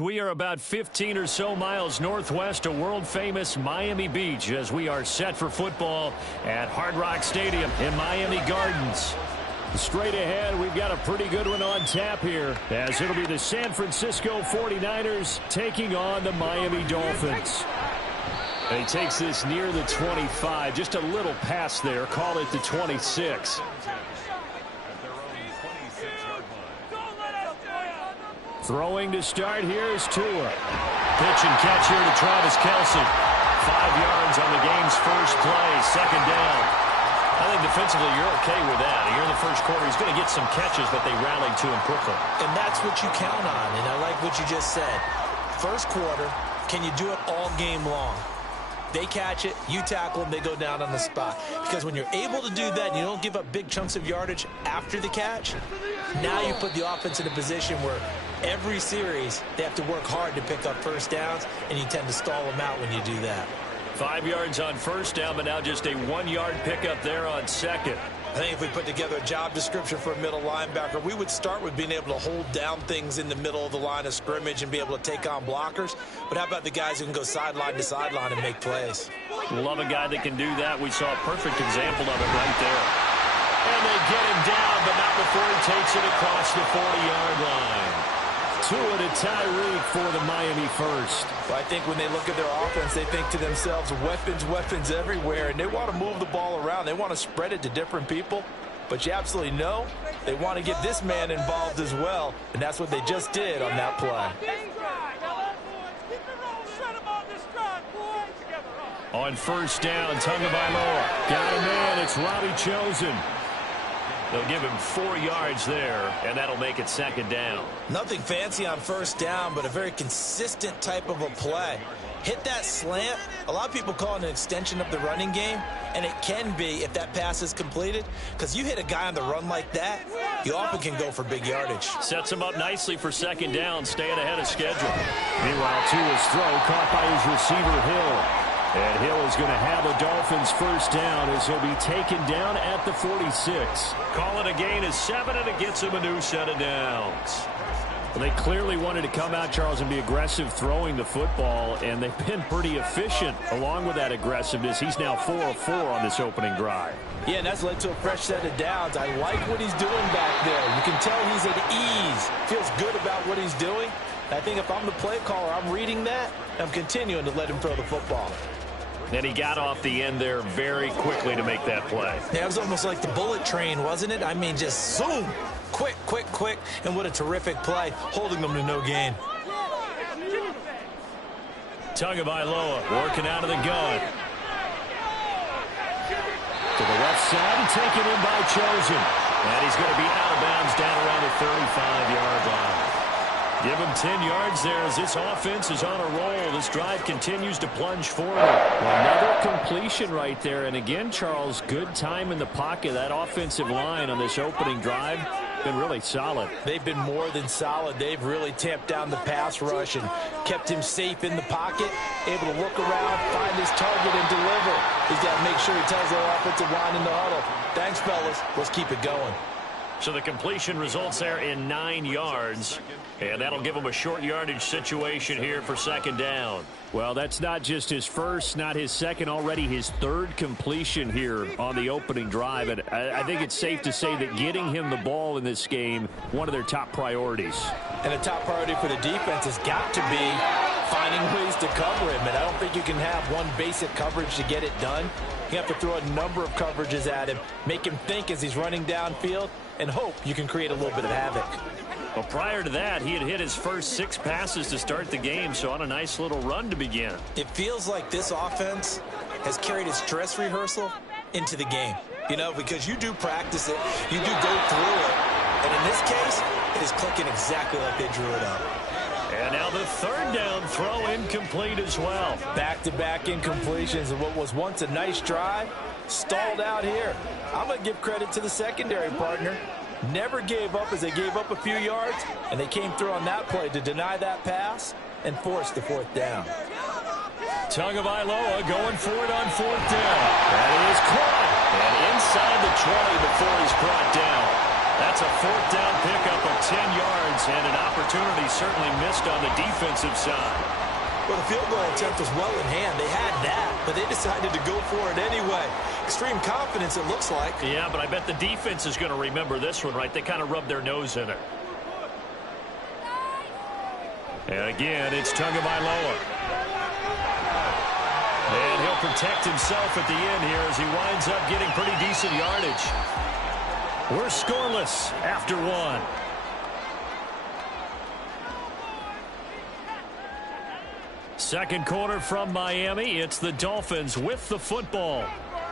We are about 15 or so miles northwest of world-famous Miami Beach as we are set for football at Hard Rock Stadium in Miami Gardens. Straight ahead, we've got a pretty good one on tap here as it'll be the San Francisco 49ers taking on the Miami Dolphins. And he takes this near the 25, just a little past there, call it the 26. Throwing to start here is Tua. Pitch and catch here to Travis Kelce. 5 yards on the game's first play, second down. I think defensively you're okay with that. Here in the first quarter, he's going to get some catches, but they rallied to him quickly. And that's what you count on, and I like what you just said. First quarter, can you do it all game long? They catch it, you tackle them, they go down on the spot. Because when you're able to do that and you don't give up big chunks of yardage after the catch, now you put the offense in a position where every series they have to work hard to pick up first downs, and you tend to stall them out when you do that. 5 yards on first down, but now just a 1-yard pickup there on second. I think if we put together a job description for a middle linebacker, we would start with being able to hold down things in the middle of the line of scrimmage and be able to take on blockers. But how about the guys who can go sideline to sideline and make plays? Love a guy that can do that. We saw a perfect example of it right there. And they get him down, but not before he takes it across the 40-yard line. Tua to Tyreek for the Miami first. Well, I think when they look at their offense, they think to themselves, weapons everywhere, and they want to move the ball around. They want to spread it to different people. But you absolutely know they want to get this man involved as well, and that's what they just did on that play. On first down, Tagovailoa got a man. It's Robbie Chosen. They'll give him 4 yards there, and that'll make it second down. Nothing fancy on first down, but a very consistent type of a play. Hit that slant. A lot of people call it an extension of the running game, and it can be if that pass is completed, because you hit a guy on the run like that, you often can go for big yardage. Sets him up nicely for second down, staying ahead of schedule. Meanwhile, Tua's throw caught by his receiver, Hill. And Hill is going to have the Dolphins first down as he'll be taken down at the 46. Call it a gain of 7, and it gets him a new set of downs. Well, they clearly wanted to come out, Charles, and be aggressive throwing the football, and they've been pretty efficient along with that aggressiveness. He's now 4 of 4 on this opening drive. Yeah, and that's led to a fresh set of downs. I like what he's doing back there. You can tell he's at ease, feels good about what he's doing. I think if I'm the play caller, I'm reading that, and I'm continuing to let him throw the football. And he got off the end there very quickly to make that play. Yeah, it was almost like the bullet train, wasn't it? I mean, just zoom, quick, and what a terrific play, holding them to no gain. Tagovailoa working out of the gun. To the left side and taken in by Chosen. And he's going to be out of bounds down around the 35-yard line. Give him 10 yards there as this offense is on a roll. This drive continues to plunge forward. Another completion right there. And again, Charles, good time in the pocket. That offensive line on this opening drive been really solid. They've been more than solid. They've really tamped down the pass rush and kept him safe in the pocket, able to look around, find his target, and deliver. He's got to make sure he tells their offensive line in the huddle, thanks, fellas. Let's keep it going. So the completion results there in 9 yards, and that'll give him a short yardage situation here for second down. Well, that's not just his first, not his second, already his third completion here on the opening drive. And I think it's safe to say that getting him the ball in this game, one of their top priorities. And the top priority for the defense has got to be finding ways to cover him. And I don't think you can have one basic coverage to get it done. You have to throw a number of coverages at him, make him think as he's running downfield, and hope you can create a little bit of havoc. Well, prior to that, he had hit his first 6 passes to start the game, so on a nice little run to begin. It feels like this offense has carried its dress rehearsal into the game. You know, because you do practice it, you do go through it, and in this case, it is clicking exactly like they drew it up. And now the third down throw incomplete as well. Back-to-back incompletions of what was once a nice drive, stalled out here. I'm going to give credit to the secondary partner. Never gave up as they gave up a few yards, and they came through on that play to deny that pass and force the fourth down. Tagovailoa going for it on fourth down. That is caught. And inside the 20 before he's brought down. That's a fourth down pickup of 10 yards, and an opportunity certainly missed on the defensive side. Well, the field goal attempt was well in hand. They had that, but they decided to go for it anyway. Extreme confidence, it looks like. Yeah, but I bet the defense is going to remember this one, right? They kind of rubbed their nose in it. And again, it's Tagovailoa. And he'll protect himself at the end here as he winds up getting pretty decent yardage. We're scoreless after one. Second quarter from Miami. It's the Dolphins with the football.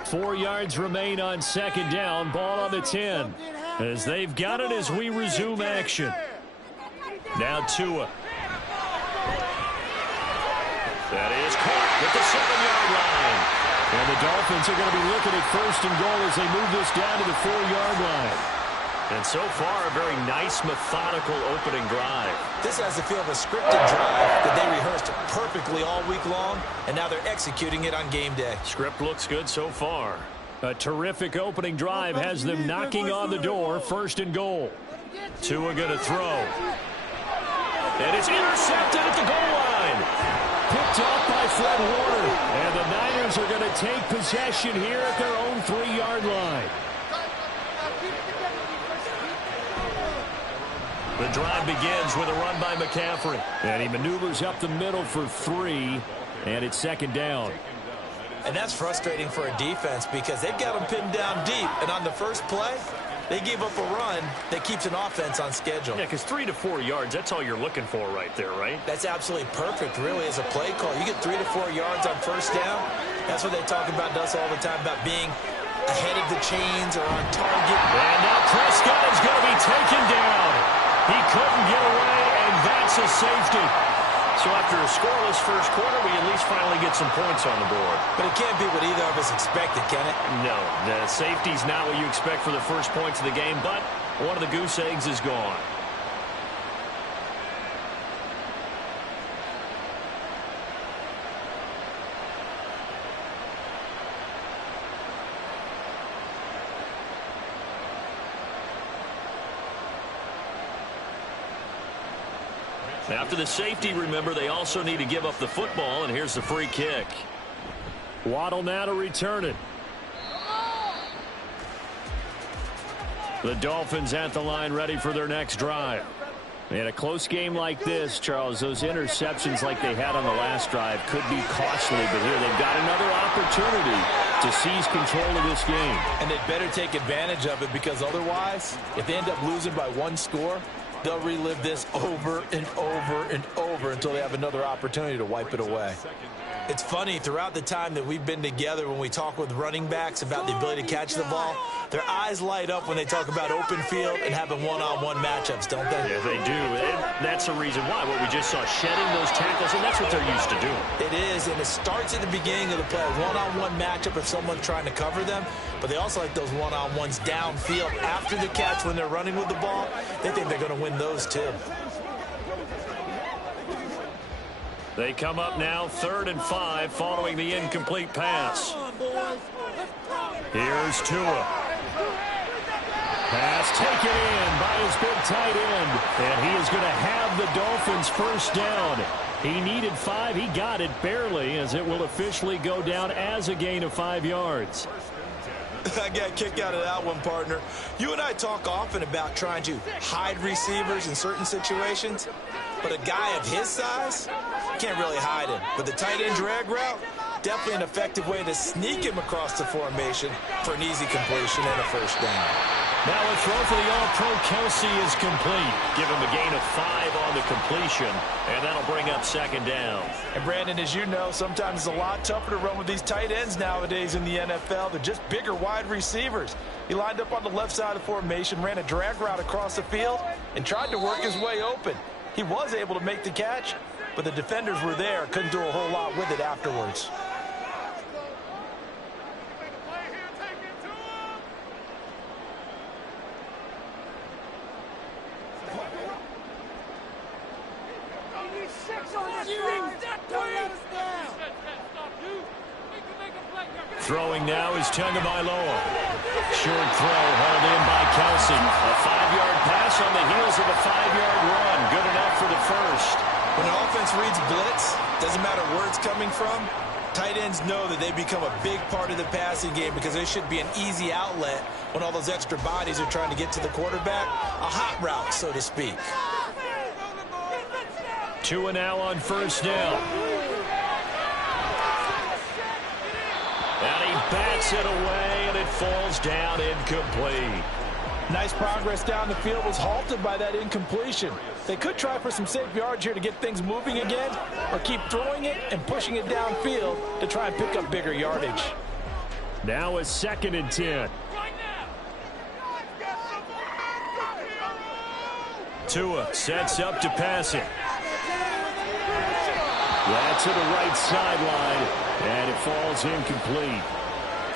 4 yards remain on second down. Ball on the 10. As they've got it as we resume action. Now Tua. That is caught at the 7-yard line. And the Dolphins are going to be looking at first and goal as they move this down to the 4-yard line. And so far, a very nice, methodical opening drive. This has the feel of a scripted drive that they rehearsed perfectly all week long, and now they're executing it on game day. Script looks good so far. A terrific opening drive has them knocking on the door, first and goal. Tua going to throw. And it's intercepted at the goal line. Picked off by Fred Warner. And the Niners are going to take possession here at their own 3-yard line. The drive begins with a run by McCaffrey. And he maneuvers up the middle for 3. And it's second down. And that's frustrating for a defense because they've got them pinned down deep. And on the first play, they gave up a run that keeps an offense on schedule. Yeah, because 3 to 4 yards, that's all you're looking for right there, right? That's absolutely perfect, really, as a play call. You get 3 to 4 yards on first down. That's what they talk about to us all the time, about being ahead of the chains or on target. And now Prescott is going to be taken down. He couldn't get away, and that's a safety. So after a scoreless first quarter, we at least finally get some points on the board. But it can't be what either of us expected, can it? No, the safety's not what you expect for the first points of the game, but one of the goose eggs is gone. After the safety, remember, they also need to give up the football, and here's the free kick. Waddle now to return it. The Dolphins at the line ready for their next drive. In a close game like this, Charles, those interceptions like they had on the last drive could be costly, but here they've got another opportunity to seize control of this game. And they'd better take advantage of it because otherwise, if they end up losing by 1 score, they'll relive this over and over and over until they have another opportunity to wipe it away. It's funny, throughout the time that we've been together, when we talk with running backs about the ability to catch the ball, their eyes light up when they talk about open field and having one-on-one matchups, don't they? Yeah, they do. And that's the reason why. What we just saw, shedding those tackles, and that's what they're used to doing. It is, and it starts at the beginning of the play, one-on-one matchup if someone's trying to cover them, but they also like those one-on-ones downfield after the catch when they're running with the ball. They think they're going to win those too. They come up now 3rd and 5 following the incomplete pass. Here's Tua. Pass taken in by his big tight end. And he is going to have the Dolphins first down. He needed 5. He got it barely, as it will officially go down as a gain of 5 yards. I got a kick out of that one, partner. You and I talk often about trying to hide receivers in certain situations, but a guy of his size can't really hide him. But the tight end drag route, definitely an effective way to sneak him across the formation for an easy completion and a first down. Now a throw for the All-Pro Kelsey is complete. Give him a gain of 5 on the completion, and that'll bring up second down. And Brandon, as you know, sometimes it's a lot tougher to run with these tight ends nowadays in the NFL. They're just bigger wide receivers. He lined up on the left side of the formation, ran a drag route across the field, and tried to work his way open. He was able to make the catch, but the defenders were there, couldn't do a whole lot with it afterwards. Throwing now is Tagovailoa. Short throw held in by Kelsey. passing. A 5-yard pass on the heels of a 5-yard run. Good enough for the first. When an offense reads blitz, doesn't matter where it's coming from, tight ends know that they become a big part of the passing game because they should be an easy outlet when all those extra bodies are trying to get to the quarterback. A hot route, so to speak. Tua now on first down. And he bats it away, and it falls down incomplete. Nice progress down the field, was halted by that incompletion. They could try for some safe yards here to get things moving again, or keep throwing it and pushing it downfield to try and pick up bigger yardage. Now a 2nd and 10. Tua sets up to pass it. That's to the right sideline, and it falls incomplete.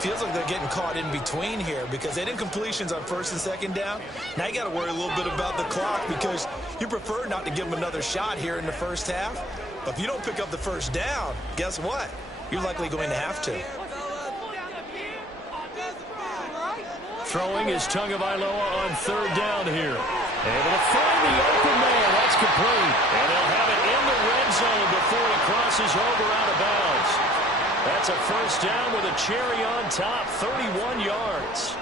Feels like they're getting caught in between here because they did incompletions on 1st and 2nd down. Now you got to worry a little bit about the clock because you prefer not to give them another shot here in the first half. But if you don't pick up the first down, guess what? You're likely going to have to. Throwing is Tagovailoa on 3rd down here. Able to find the open man. That's complete. And they'll have it in the red zone before he crosses over out of bounds. That's a first down with a cherry on top, 31 yards.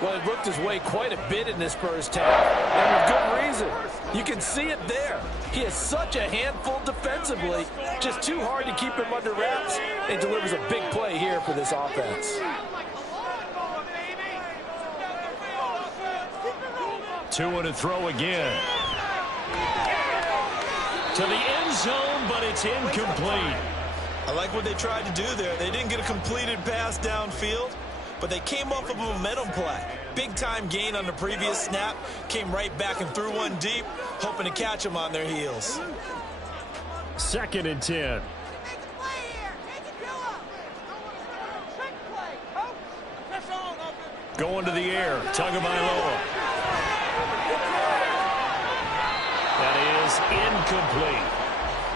Well, it looked his way quite a bit in this first half, and with good reason. You can see it there. He is such a handful defensively, just too hard to keep him under wraps, and delivers a big play here for this offense. Tua to throw again. To the end zone, but it's incomplete. I like what they tried to do there. They didn't get a completed pass downfield, but they came off of a momentum play. Big-time gain on the previous snap. Came right back and threw one deep, hoping to catch them on their heels. 2nd and 10. Going to the air. Tagovailoa. That is incomplete.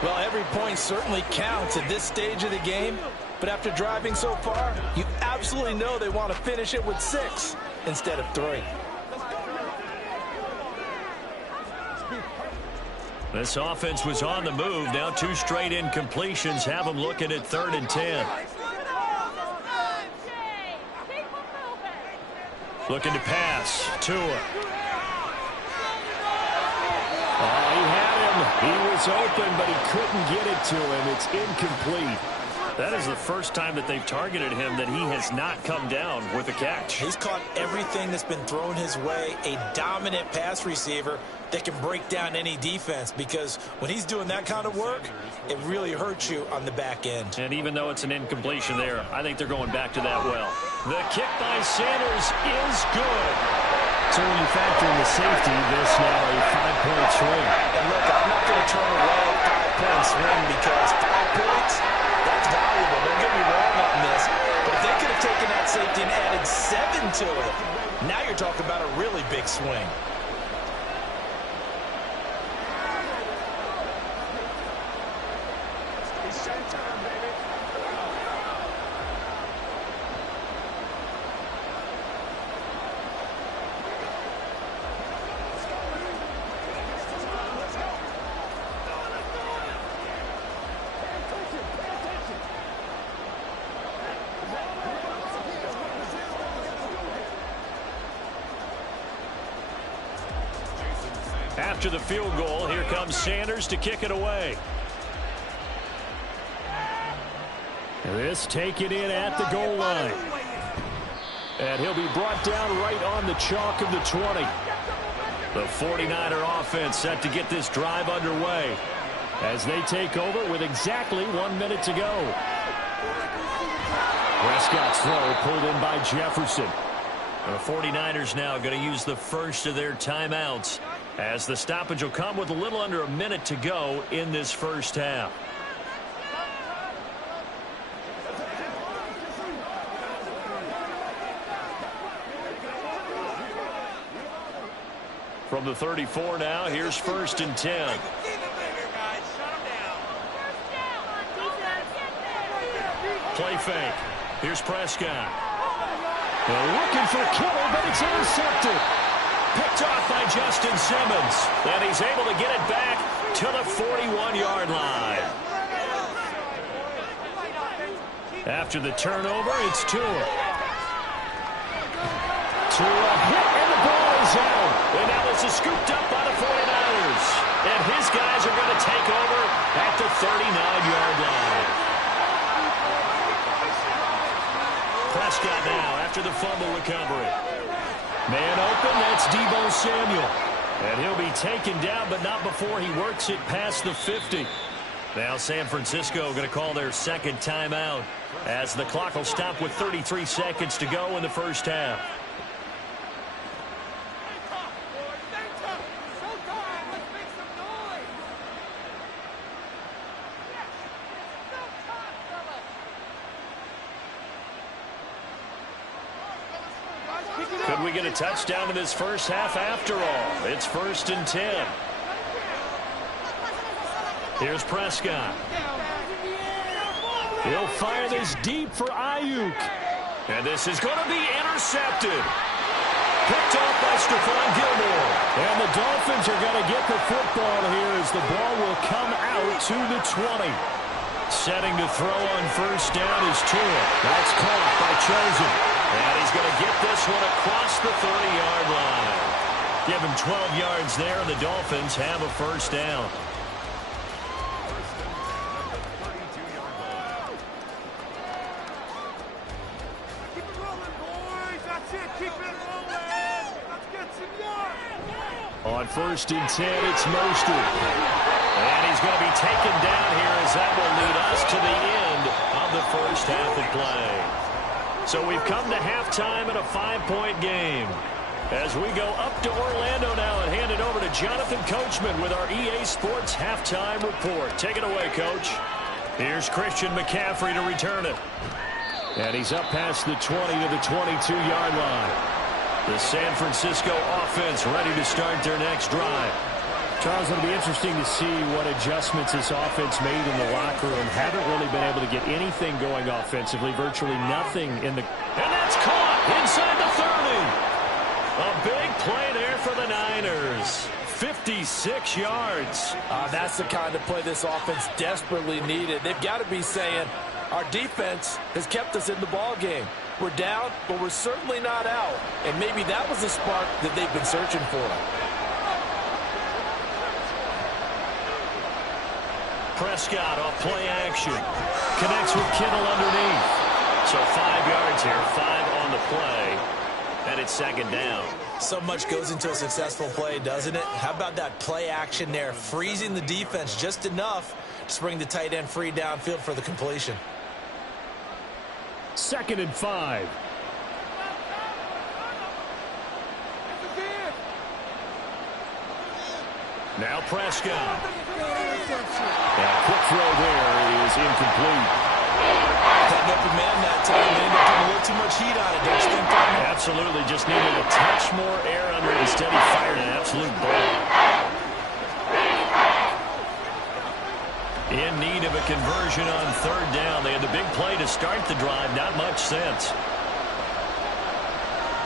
Well, every point certainly counts at this stage of the game, but after driving so far, you absolutely know they want to finish it with 6 instead of 3. This offense was on the move. Now 2 straight incompletions have them looking at 3rd and 10. Looking to pass. Tua. He had him. He was open, but he couldn't get it to him. It's incomplete. That is the first time that they've targeted him that he has not come down with a catch. He's caught everything that's been thrown his way. A dominant pass receiver that can break down any defense because when he's doing that kind of work, it really hurts you on the back end. And even though it's an incompletion there, I think they're going back to that well. The kick by Sanders is good. So when you factor in the safety, this now a 5-point swing. And look, I'm not going to turn away a 5-point swing because 5 points, that's valuable. Don't get me wrong on this. But if they could have taken that safety and added 7 to it, now you're talking about a really big swing. After the field goal, here comes Sanders to kick it away. This taken in at the goal line. And he'll be brought down right on the chalk of the 20. The 49er offense set to get this drive underway as they take over with exactly 1 minute to go. Prescott's throw pulled in by Jefferson. The 49ers now going to use the first of their timeouts as the stoppage will come with a little under a minute to go in this first half. From the 34 now, here's 1st and 10. Play fake. Here's Prescott. They're looking for Kittle, but it's intercepted. Picked off by Justin Simmons. And he's able to get it back to the 41-yard line. After the turnover, it's Tua. Tua hit, and the ball is out. And now this is scooped up by the 49ers. And his guys are going to take over at the 39-yard line. Prescott now after the fumble recovery. Man open, that's Deebo Samuel. And he'll be taken down, but not before he works it past the 50. Now San Francisco going to call their second timeout as the clock will stop with 33 seconds to go in the first half. Could we get a touchdown in this first half after all? It's 1st and 10. Here's Prescott. He'll fire this deep for Ayuk. And this is going to be intercepted. Picked off by Stephon Gilmore. And the Dolphins are going to get the football here as the ball will come out to the 20. Setting to throw on first down is Tua. That's caught by Chosen. And he's going to get this one across the 30-yard line. Give him 12 yards there, and the Dolphins have a first down. On 1st and 10, it's Mostert. And he's going to be taken down here as that will lead us to the end of the first half of play. So we've come to halftime in a 5-point game. As we go up to Orlando now and hand it over to Jonathan Coachman with our EA Sports Halftime Report. Take it away, Coach. Here's Christian McCaffrey to return it. And he's up past the 20 to the 22-yard line. The San Francisco offense ready to start their next drive. Charles, it'll be interesting to see what adjustments this offense made in the locker room. Haven't really been able to get anything going offensively. Virtually nothing in the... And that's caught inside the 30. A big play there for the Niners. 56 yards. That's the kind of play this offense desperately needed. They've got to be saying, our defense has kept us in the ball game. We're down, but we're certainly not out. And maybe that was the spark that they've been searching for. Prescott off play action. Connects with Kittle underneath. So 5 yards here, 5 on the play. And it's second down. So much goes into a successful play, doesn't it? How about that play action there? Freezing the defense just enough to bring the tight end free downfield for the completion. 2nd and 5. Now Prescott. And a quick throw there is incomplete. Had an open man that time. They ended up putting a little too much heat on it, don't you think, Tom? Absolutely. Just needed a touch more air under it. Instead, he fired an absolute bullet. In need of a conversion on 3rd down. They had the big play to start the drive. Not much sense.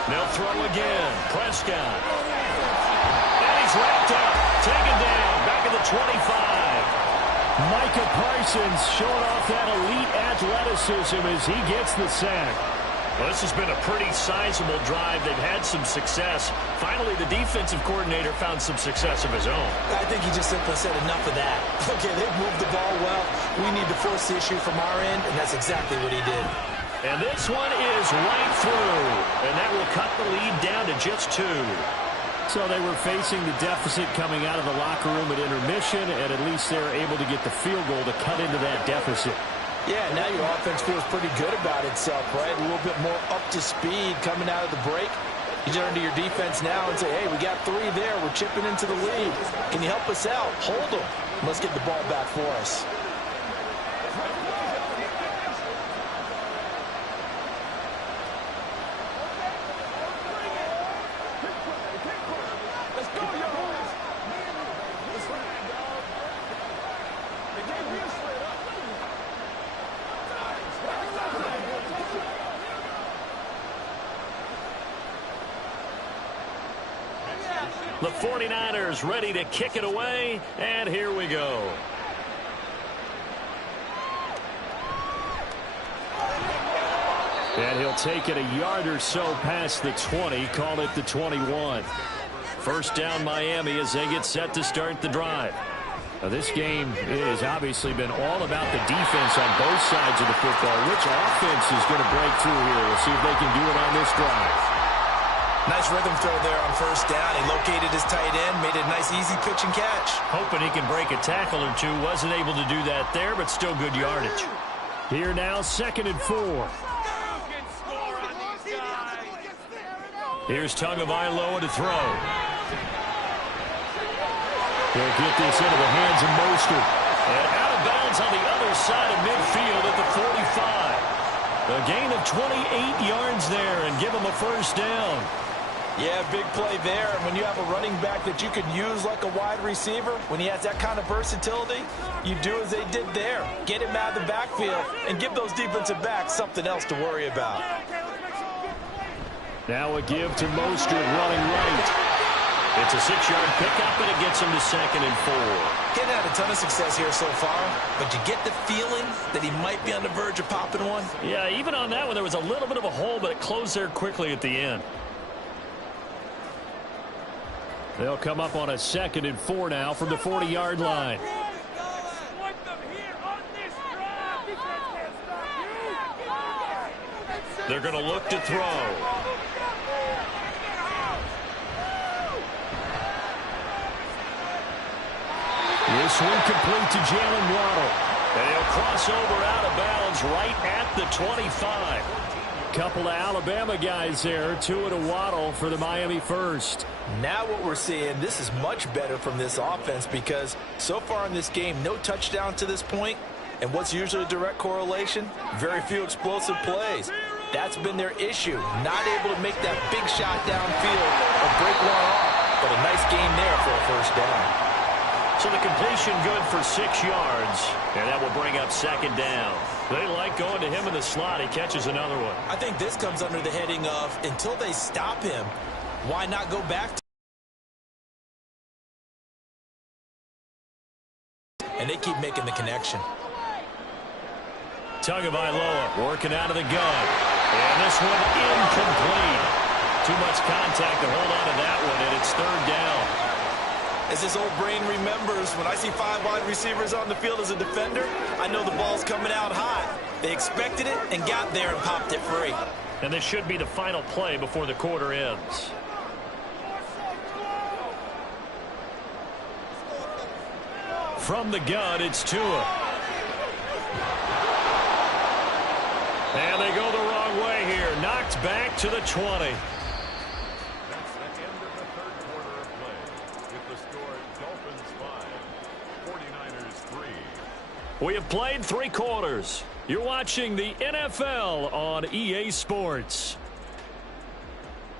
They'll throw again. Prescott. And he's wrapped up. Taken down. Back at the 25. Micah Parsons showing off that elite athleticism as he gets the sack. Well, this has been a pretty sizable drive. They've had some success. Finally, the defensive coordinator found some success of his own. I think he just simply said enough of that. Okay, they've moved the ball well. We need to force the issue from our end, and that's exactly what he did. And this one is right through. And that will cut the lead down to just 2. So they were facing the deficit coming out of the locker room at intermission, and at least they were able to get the field goal to cut into that deficit. Yeah, now your offense feels pretty good about itself, right? A little bit more up to speed coming out of the break. You turn to your defense now and say, hey, we got 3 there. We're chipping into the lead. Can you help us out? Hold them. Let's get the ball back for us. The 49ers ready to kick it away, and here we go. And he'll take it a yard or so past the 20, call it the 21. First down Miami as they get set to start the drive. Now, this game has obviously been all about the defense on both sides of the football. Which offense is going to break through here? We'll see if they can do it on this drive. Nice rhythm throw there on first down. He located his tight end, made a nice easy pitch and catch. Hoping he can break a tackle or two. Wasn't able to do that there, but still good yardage. Here now, 2nd and 4. Here's Tagovailoa to throw. They'll get this into the hands of Mostert. And out of bounds on the other side of midfield at the 45. A gain of 28 yards there and give him a first down. Yeah, big play there. And when you have a running back that you can use like a wide receiver, when he has that kind of versatility, you do as they did there. Get him out of the backfield and give those defensive backs something else to worry about. Now a give to Mostert running right. It's a 6-yard pickup, and it gets him to 2nd and 4. Getting had a ton of success here so far, but you get the feeling that he might be on the verge of popping one. Yeah, even on that one, there was a little bit of a hole, but it closed there quickly at the end. They'll come up on a 2nd and 4 now from the 40-yard line. They're going to look to throw. This one complete to Jalen Waddle. And he'll cross over out of bounds right at the 25. Couple of Alabama guys there, Tua to Waddle for the Miami first. Now what we're seeing, this is much better from this offense because so far in this game, no touchdown to this point. And what's usually a direct correlation? Very few explosive plays. That's been their issue. Not able to make that big shot downfield or break one off. But a nice game there for a first down. So the completion good for 6 yards, and that will bring up 2nd down. They like going to him in the slot. He catches another one. I think this comes under the heading of until they stop him, why not go back to and they keep making the connection. Tagovailoa working out of the gun. And this one incomplete. Too much contact to hold on to that one, and it's 3rd down. As his old brain remembers, when I see 5 wide receivers on the field as a defender, I know the ball's coming out high. They expected it and got there and popped it free. And this should be the final play before the quarter ends. From the gun, it's Tua. And they go the wrong way here. Knocked back to the 20. We have played 3 quarters. You're watching the NFL on EA Sports.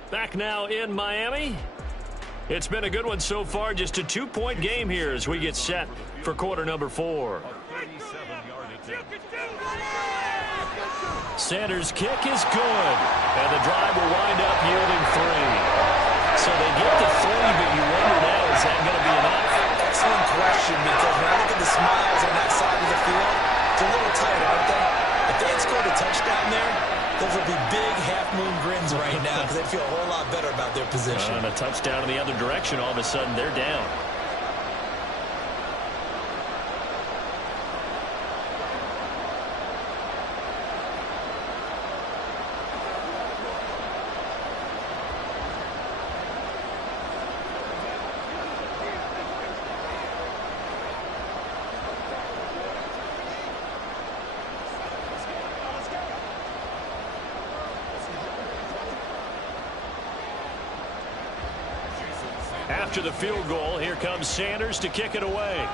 Back now in Miami. It's been a good one so far. Just a 2-point game here as we get set for quarter number 4. Sanders' kick is good. And the drive will wind up yielding 3. So they get to 3, but you wonder now, is that going to be enough? Excellent question, because when I look at the smiles on that side of the field, it's a little tight, aren't they? If they had scored a touchdown there, those would be big half-moon grins right now because they feel a whole lot better about their position. And a touchdown in the other direction, all of a sudden they're down. After the field goal, here comes Sanders to kick it away.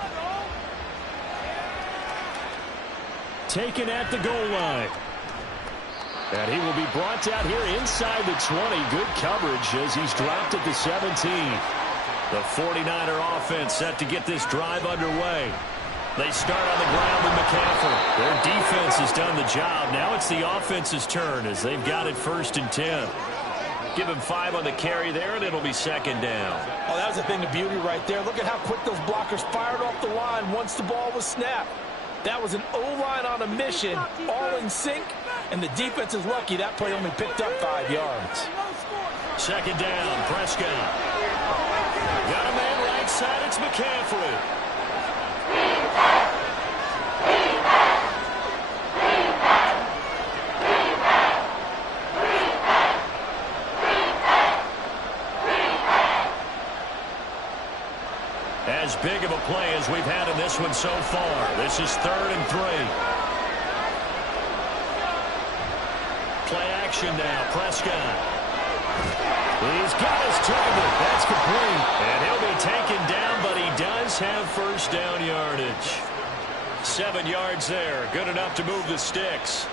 Taken at the goal line. And he will be brought down here inside the 20. Good coverage as he's dropped at the 17. The 49er offense set to get this drive underway. They start on the ground with McCaffrey. Their defense has done the job. Now it's the offense's turn as they've got it 1st and 10. Give him 5 on the carry there, and it'll be second down. Oh, that was a thing of beauty right there. Look at how quick those blockers fired off the line once the ball was snapped. That was an O-line on a mission, all in sync, and the defense is lucky that play only picked up 5 yards. Second down, Prescott. Got a man right side, it's McCaffrey. As big of a play as we've had in this one so far. This is 3rd and 3. Play action now, Prescott. He's got his target. That's complete. And he'll be taken down, but he does have first down yardage. 7 yards there. Good enough to move the sticks.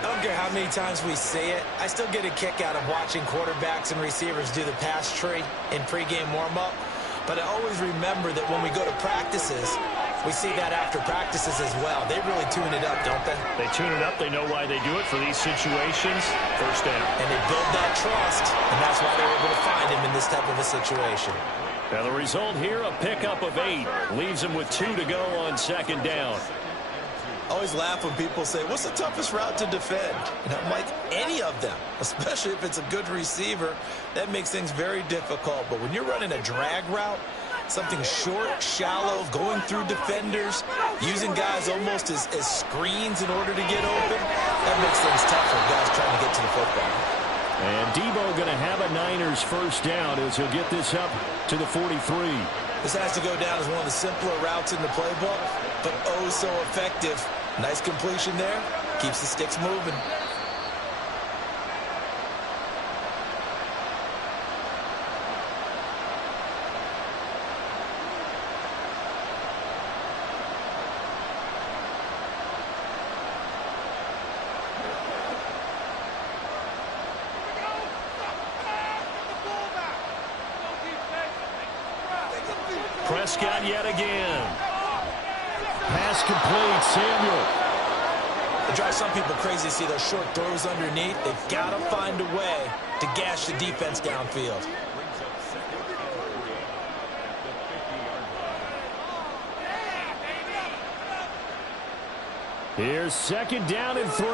I don't care how many times we say it. I still get a kick out of watching quarterbacks and receivers do the pass tree in pregame warm-up. But I always remember that when we go to practices, we see that after practices as well. They really tune it up, don't they? They tune it up. They know why they do it for these situations. First down. And they build that trust, and that's why they're able to find him in this type of a situation. Now the result here, a pickup of 8. Leaves him with 2 to go on second down. I always laugh when people say, what's the toughest route to defend? And I'm like, any of them, especially if it's a good receiver. That makes things very difficult. But when you're running a drag route, something short, shallow, going through defenders, using guys almost as screens in order to get open, that makes things tough for guys trying to get to the football. And Debo going to have a Niners first down as he'll get this up to the 43. This has to go down as one of the simpler routes in the playbook, but oh so effective. Nice completion there. Keeps the sticks moving. Prescott yet again. Pass complete, Samuel. It drives some people crazy to see those short throws underneath. They've got to find a way to gash the defense downfield. Here's second down and 3.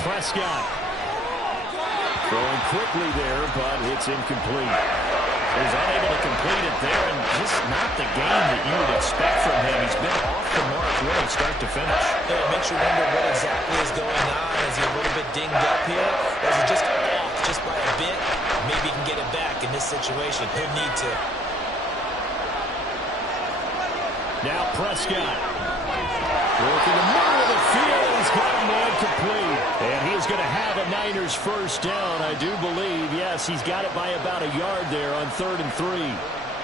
Prescott. Throwing quickly there, but it's incomplete. He's unable to complete it there, and just not the game that you would expect from him. He's been off the mark really start to finish. Yeah, it makes you wonder what exactly is going on. Is he a little bit dinged up here? Or is he just off just by a bit? Maybe he can get it back in this situation. He'll need to. Now Prescott. Working the middle of the field. He's got a man complete. And he's going to have a Niners first down, I do believe. Yes, he's got it by about a yard there on 3rd and 3.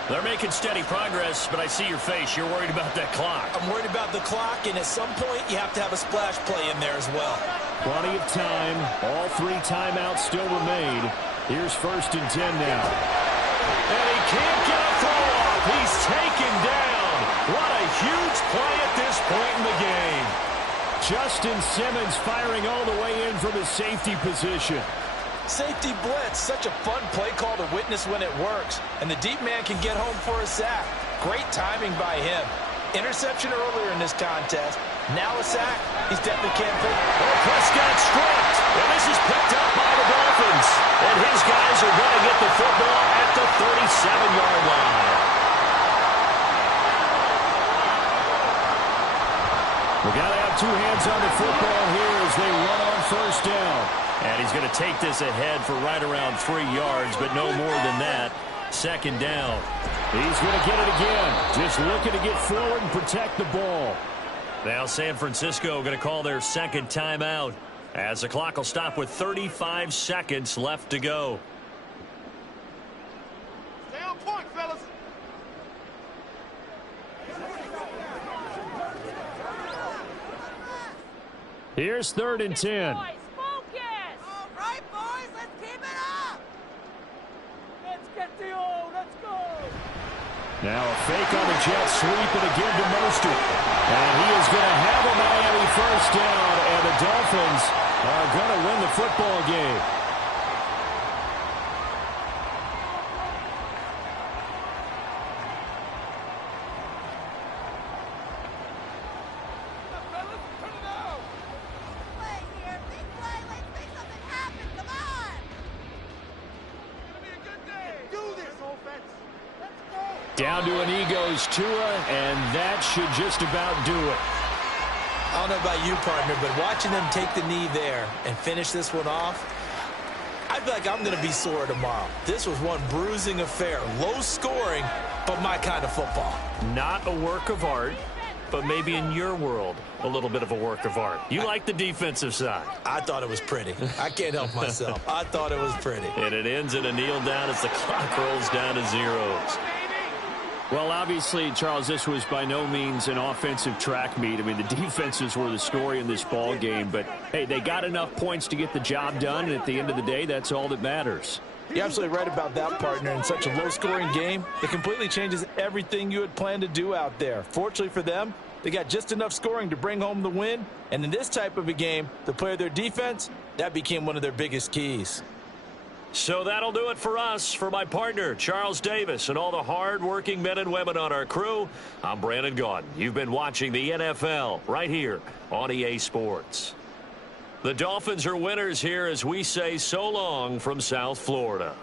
They're making steady progress, but I see your face. You're worried about that clock. I'm worried about the clock, and at some point, you have to have a splash play in there as well. Plenty of time. All 3 timeouts still remain. Here's 1st and 10 now. And he can't get a throw off. He's taken down. What a huge play at this point in the game. Justin Simmons firing all the way in from his safety position. Safety blitz, such a fun play call to witness when it works. And the deep man can get home for a sack. Great timing by him. Interception earlier in this contest. Now a sack. He's definitely can't put. Oh, Prescott stripped. And this is picked up by the Dolphins. And his guys are going to get the football at the 37-yard line. We got to have 2 hands on the football here as they run on first down. And he's going to take this ahead for right around 3 yards, but no more than that. Second down. He's going to get it again. Just looking to get forward and protect the ball. Now San Francisco going to call their second timeout as the clock will stop with 35 seconds left to go. Stay on point, fellas. Here's 3rd and 10. All right, boys, let's keep it up. Let's get the O. Let's go. Now a fake on the jet sweep and again to Mostert. And he is going to have a Miami first down And the Dolphins are going to win the football game. Down to a knee goes Tua, and that should just about do it. I don't know about you, partner, but watching them take the knee there and finish this one off, I feel like I'm going to be sore tomorrow. This was one bruising affair. Low scoring, but my kind of football. Not a work of art, but maybe in your world, a little bit of a work of art. You like the defensive side. I thought it was pretty. I can't help myself. I thought it was pretty. And it ends in a kneel down as the clock rolls down to zeros. Well, obviously, Charles, this was by no means an offensive track meet. I mean, the defenses were the story in this ball game. But, hey, they got enough points to get the job done. And at the end of the day, that's all that matters. You're absolutely right about that, partner. In such a low-scoring game, it completely changes everything you had planned to do out there. Fortunately for them, they got just enough scoring to bring home the win. And in this type of a game, to play their defense, that became one of their biggest keys. So that'll do it for us. For my partner, Charles Davis, and all the hard-working men and women on our crew, I'm Brandon Gaudin. You've been watching the NFL right here on EA Sports. The Dolphins are winners here as we say so long from South Florida.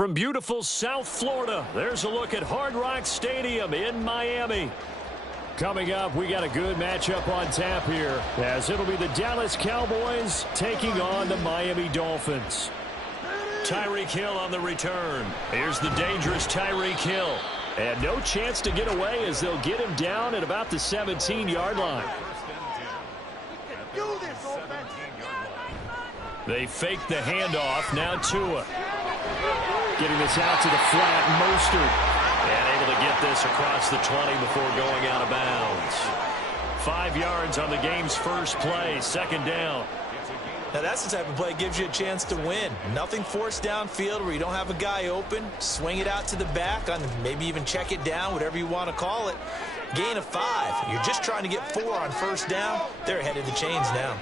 From beautiful South Florida, there's a look at Hard Rock Stadium in Miami. Coming up, we got a good matchup on tap here, as it'll be the Dallas Cowboys taking on the Miami Dolphins. Tyreek Hill on the return. Here's the dangerous Tyreek Hill. And no chance to get away as they'll get him down at about the 17-yard line. They fake the handoff. Now Tua. Getting this out to the flat. Mostert. And able to get this across the 20 before going out of bounds. 5 yards on the game's first play. Second down. Now that's the type of play that gives you a chance to win. Nothing forced downfield where you don't have a guy open. Swing it out to the back, on maybe even check it down, whatever you want to call it. Gain of 5. You're just trying to get 4 on first down. They're ahead of the chains now.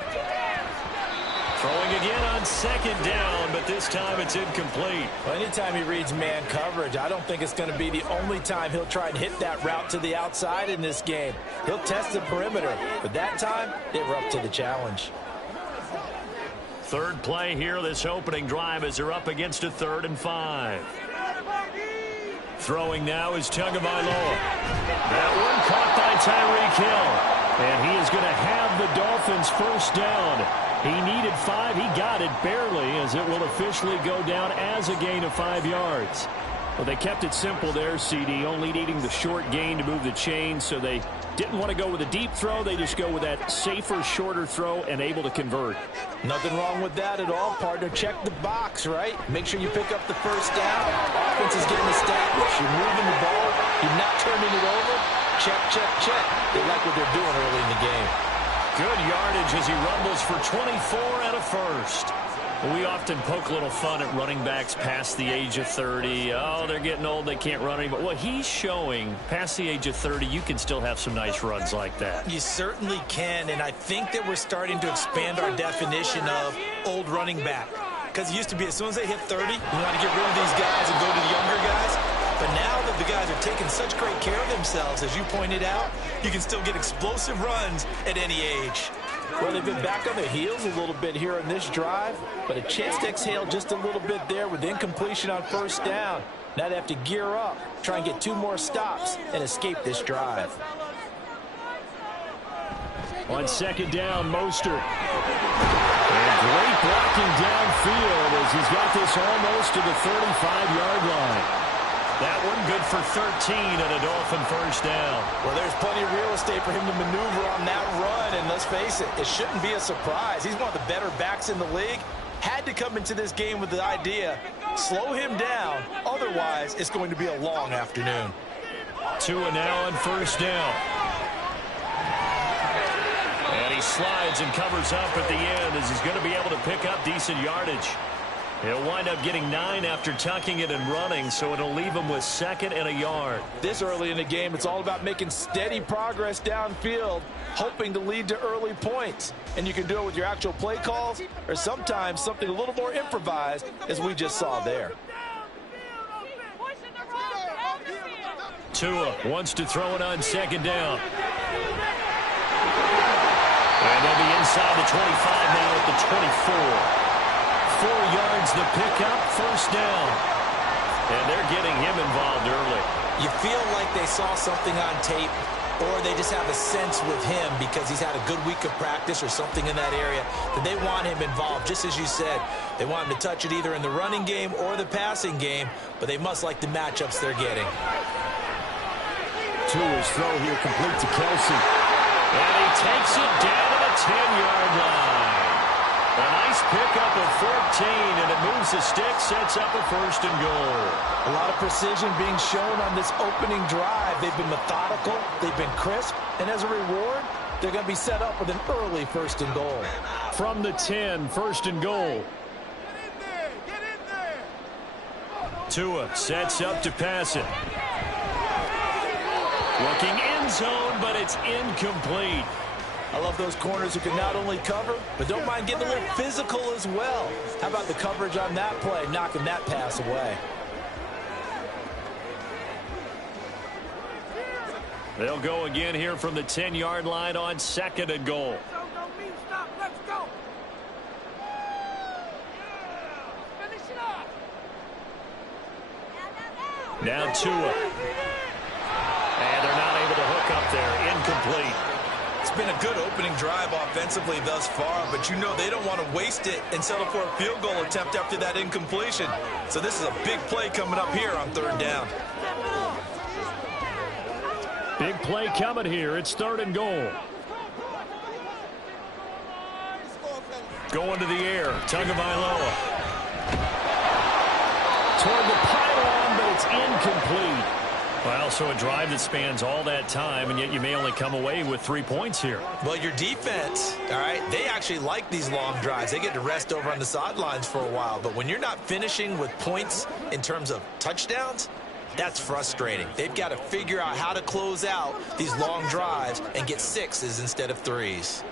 Throwing again on second down, but this time it's incomplete. Well, anytime he reads man coverage, I don't think it's going to be the only time he'll try and hit that route to the outside in this game. He'll test the perimeter, but that time they were up to the challenge. Third play here, this opening drive, as they're up against a 3rd and 5. Throwing now is Tagovailoa. That one caught by Tyreek Hill. And he is going to have the Dolphins first down. He needed 5. He got it barely, as it will officially go down as a gain of 5 yards. Well, they kept it simple there, CD, only needing the short gain to move the chain, so they didn't want to go with a deep throw. They just go with that safer, shorter throw and able to convert. Nothing wrong with that at all, partner. Check the box, right? Make sure you pick up the first down. Offense is getting established. You're moving the ball. You're not turning it over. Check, check, check. They like what they're doing early in the game. Good yardage as he rumbles for 24 and a first. We often poke a little fun at running backs past the age of 30. Oh, they're getting old, they can't run anymore. Well, he's showing past the age of 30, you can still have some nice runs like that. You certainly can, and I think that we're starting to expand our definition of old running back. Because it used to be as soon as they hit 30, you want to get rid of these guys and go to the younger guys. But now that the guys are taking such great care of themselves, as you pointed out, you can still get explosive runs at any age. Well, they've been back on their heels a little bit here on this drive, but a chance to exhale just a little bit there with incompletion on first down. Now they have to gear up, try and get 2 more stops, and escape this drive. On second down, Mostert. And great blocking downfield as he's got this almost to the 35-yard line. That one good for 13 and a Dolphin first down. Well, there's plenty of real estate for him to maneuver on that run, and let's face it, it shouldn't be a surprise. He's one of the better backs in the league. Had to come into this game with the idea, slow him down, otherwise it's going to be a long afternoon. Tua now on first down. And he slides and covers up at the end as he's going to be able to pick up decent yardage. He'll wind up getting 9 after tucking it and running, so it'll leave him with 2nd and a yard. This early in the game, it's all about making steady progress downfield, hoping to lead to early points. And you can do it with your actual play calls or sometimes something a little more improvised, as we just saw there. Tua wants to throw it on second down. And they'll be inside the 25 now at the 24. 4 yards the pickup, first down. And they're getting him involved early. You feel like they saw something on tape, or they just have a sense with him because he's had a good week of practice or something in that area that they want him involved. Just as you said, they want him to touch it either in the running game or the passing game, but they must like the matchups they're getting. Tua's throw here complete to Kelsey. And he takes it down to the 10-yard line. A nice pickup of 14, and it moves the stick, sets up a 1st and goal. A lot of precision being shown on this opening drive. They've been methodical, they've been crisp, and as a reward, they're going to be set up with an early 1st and goal. From the 10, 1st and goal. Get in there. Tua sets up to pass it. Looking end zone, but it's incomplete. I love those corners who can not only cover, but don't mind getting a little physical as well. How about the coverage on that play, knocking that pass away? They'll go again here from the 10-yard line on 2nd and goal. Let's go. Finish it off. Now Tua. And they're not able to hook up there. Incomplete. It's been a good opening drive offensively thus far, but you know they don't want to waste it and settle for a field goal attempt after that incompletion. So this is a big play coming up here on 3rd down. Big play coming here. It's 3rd and goal. Going to the air. Tagovailoa. Toward the pylon, but it's incomplete. Well, so a drive that spans all that time, and yet you may only come away with 3 points here. Well, your defense, all right, they actually like these long drives. They get to rest over on the sidelines for a while. But when you're not finishing with points in terms of touchdowns, that's frustrating. They've got to figure out how to close out these long drives and get 6s instead of 3s.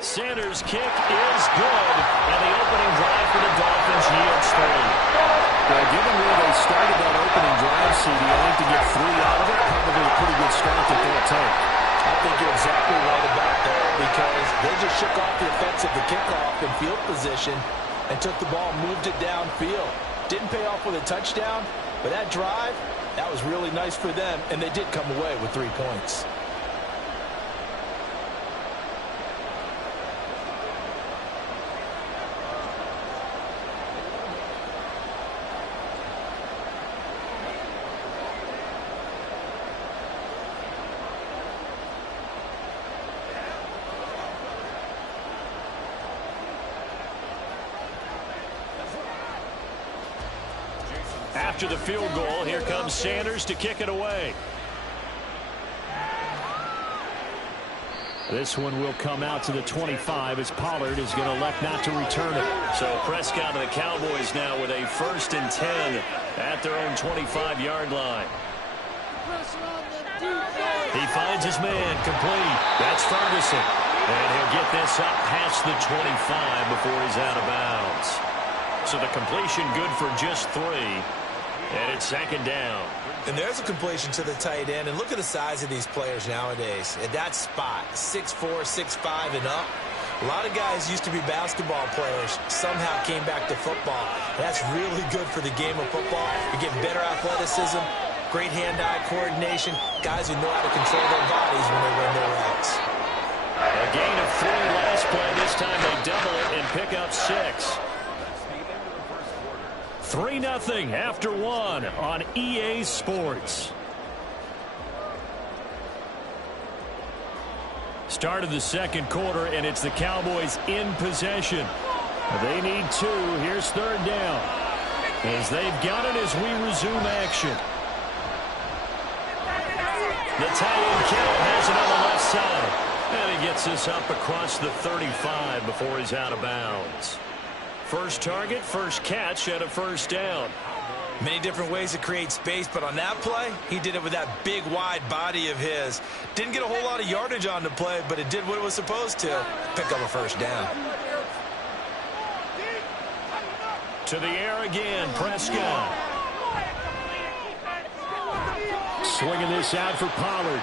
Sanders' kick is good, and the opening drive for the Dolphins yields 3. Well, given where they started that opening drive, CD, I think to get 3 out of it, probably a pretty good start that they'll take. I think you're exactly right about that, because they just shook off the effects of the kickoff in field position and took the ball and moved it downfield. Didn't pay off with a touchdown, but that drive, that was really nice for them, and they did come away with 3 points. After the field goal, here comes Sanders to kick it away. This one will come out to the 25 as Pollard is going to elect not to return it. So Prescott and the Cowboys now with a 1st and 10 at their own 25-yard line. He finds his man complete. That's Ferguson. And he'll get this up past the 25 before he's out of bounds. So the completion good for just 3. And it's 2nd down. And there's a completion to the tight end. And look at the size of these players nowadays. At that spot, 6'4", 6'5", and up. A lot of guys used to be basketball players, somehow came back to football. That's really good for the game of football. You're getting better athleticism, great hand-eye coordination, guys who know how to control their bodies when they run their routes. A gain of 3 last play. This time they double it and pick up 6. 3-0 after 1 on EA Sports. Start of the 2nd quarter, and it's the Cowboys in possession. They need 2. Here's 3rd down. As they've got it as we resume action. The tight end Kittle has it on the left side. And he gets this up across the 35 before he's out of bounds. First target, first catch, and a 1st down. Many different ways to create space, but on that play, he did it with that big, wide body of his. Didn't get a whole lot of yardage on the play, but it did what it was supposed to. Pick up a 1st down. To the air again, Prescott. Swinging this out for Pollard.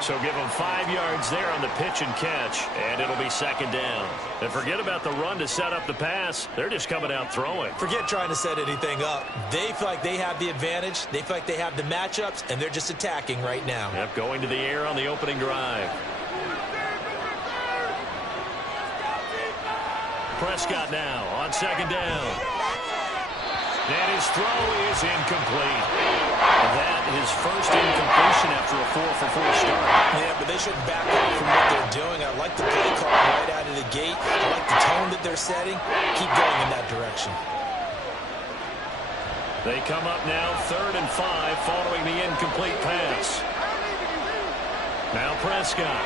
So give him 5 yards there on the pitch and catch, and it'll be 2nd down. And forget about the run to set up the pass. They're just coming out throwing. Forget trying to set anything up. They feel like they have the advantage. They feel like they have the matchups, and they're just attacking right now. Yep, going to the air on the opening drive. Prescott now on 2nd down. And his throw is incomplete. That is 1st incompletion after a 4-for-4 start. Yeah, but they shouldn't back off from what they're doing. I like the play call right out of the gate. I like the tone that they're setting. Keep going in that direction. They come up now 3rd and 5 following the incomplete pass. Now Prescott.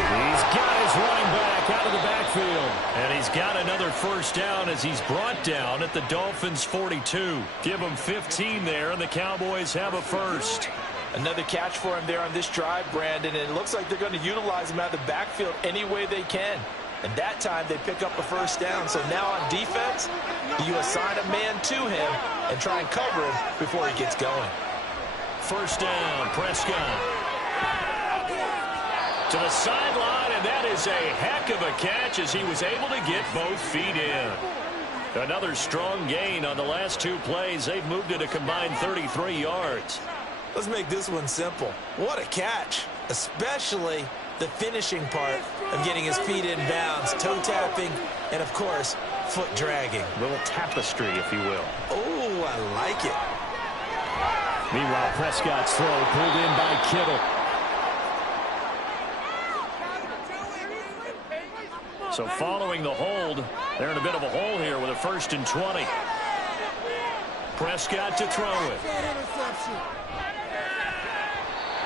He's got his running back out of the backfield. And he's got another 1st down as he's brought down at the Dolphins' 42. Give him 15 there, and the Cowboys have a 1st. Another catch for him there on this drive, Brandon, and it looks like they're going to utilize him out of the backfield any way they can. And that time they pick up a 1st down. So now on defense, you assign a man to him and try and cover him before he gets going. 1st down, Prescott. To the sideline, and that is a heck of a catch as he was able to get both feet in. Another strong gain on the last 2 plays. They've moved it a combined 33 yards. Let's make this one simple. What a catch, especially the finishing part of getting his feet in bounds, toe tapping, and of course, foot dragging. A little tapestry, if you will. Oh, I like it. Meanwhile, Prescott's throw pulled in by Kittle. So following the hold, they're in a bit of a hole here with a 1st and 20. Prescott to throw it.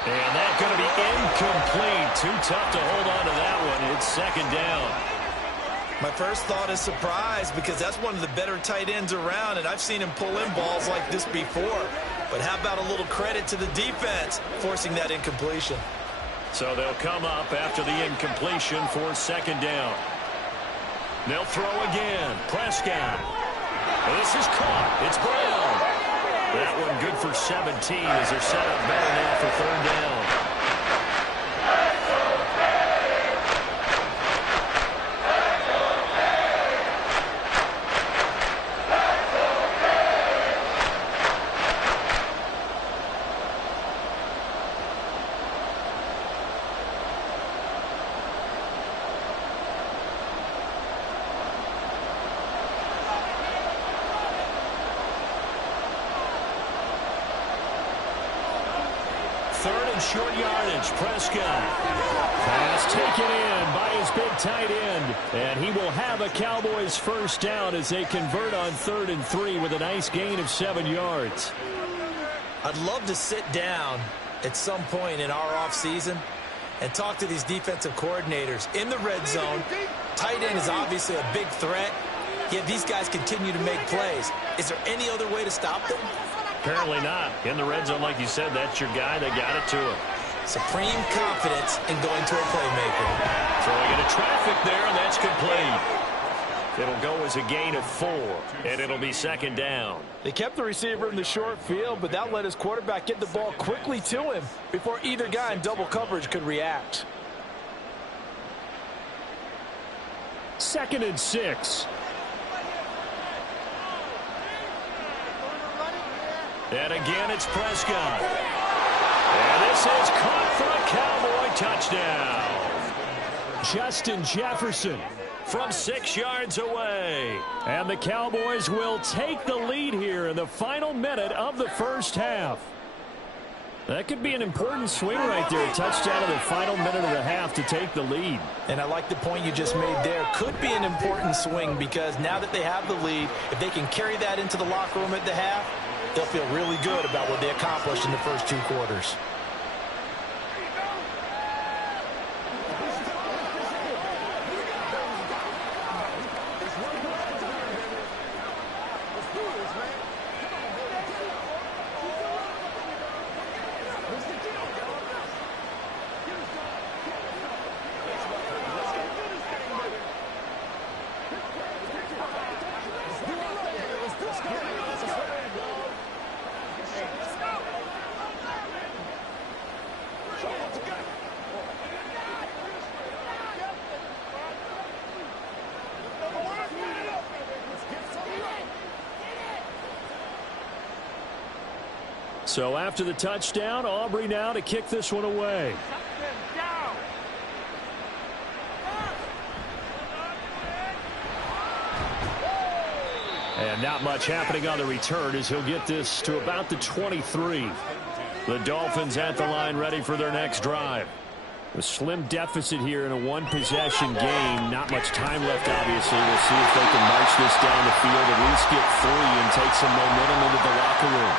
And that's going to be incomplete. Too tough to hold on to that one. It's 2nd down. My first thought is surprise because that's one of the better tight ends around, and I've seen him pull in balls like this before. But how about a little credit to the defense forcing that incompletion? So they'll come up after the incompletion for 2nd down. They'll throw again. Prescott. This is caught. It's Brown. That one good for 17 as they're set up better now for 3rd down. Short yardage, Prescott. Pass taken in by his big tight end. And he will have a Cowboys 1st down as they convert on 3rd and 3 with a nice gain of 7 yards. I'd love to sit down at some point in our offseason and talk to these defensive coordinators. In the red zone, tight end is obviously a big threat, yet these guys continue to make plays. Is there any other way to stop them? Apparently not. In the red zone, like you said, that's your guy. They got it to him. Supreme confidence in going to a playmaker. Throwing into traffic there, and that's complete. It'll go as a gain of 4, and it'll be 2nd down. They kept the receiver in the short field, but that let his quarterback get the ball quickly to him before either guy in double coverage could react. 2nd and 6. And again, it's Prescott. And this is caught for a Cowboy touchdown. Justin Jefferson from 6 yards away. And the Cowboys will take the lead here in the final minute of the 1st half. That could be an important swing right there. A touchdown in the final minute of the half to take the lead. And I like the point you just made there. Could be an important swing because now that they have the lead, if they can carry that into the locker room at the half, they'll feel really good about what they accomplished in the first 2 quarters. So after the touchdown, Aubrey now to kick this one away. And not much happening on the return as he'll get this to about the 23. The Dolphins at the line ready for their next drive. A slim deficit here in a one-possession game. Not much time left, obviously. We'll see if they can march this down the field, at least get 3 and take some momentum into the locker room.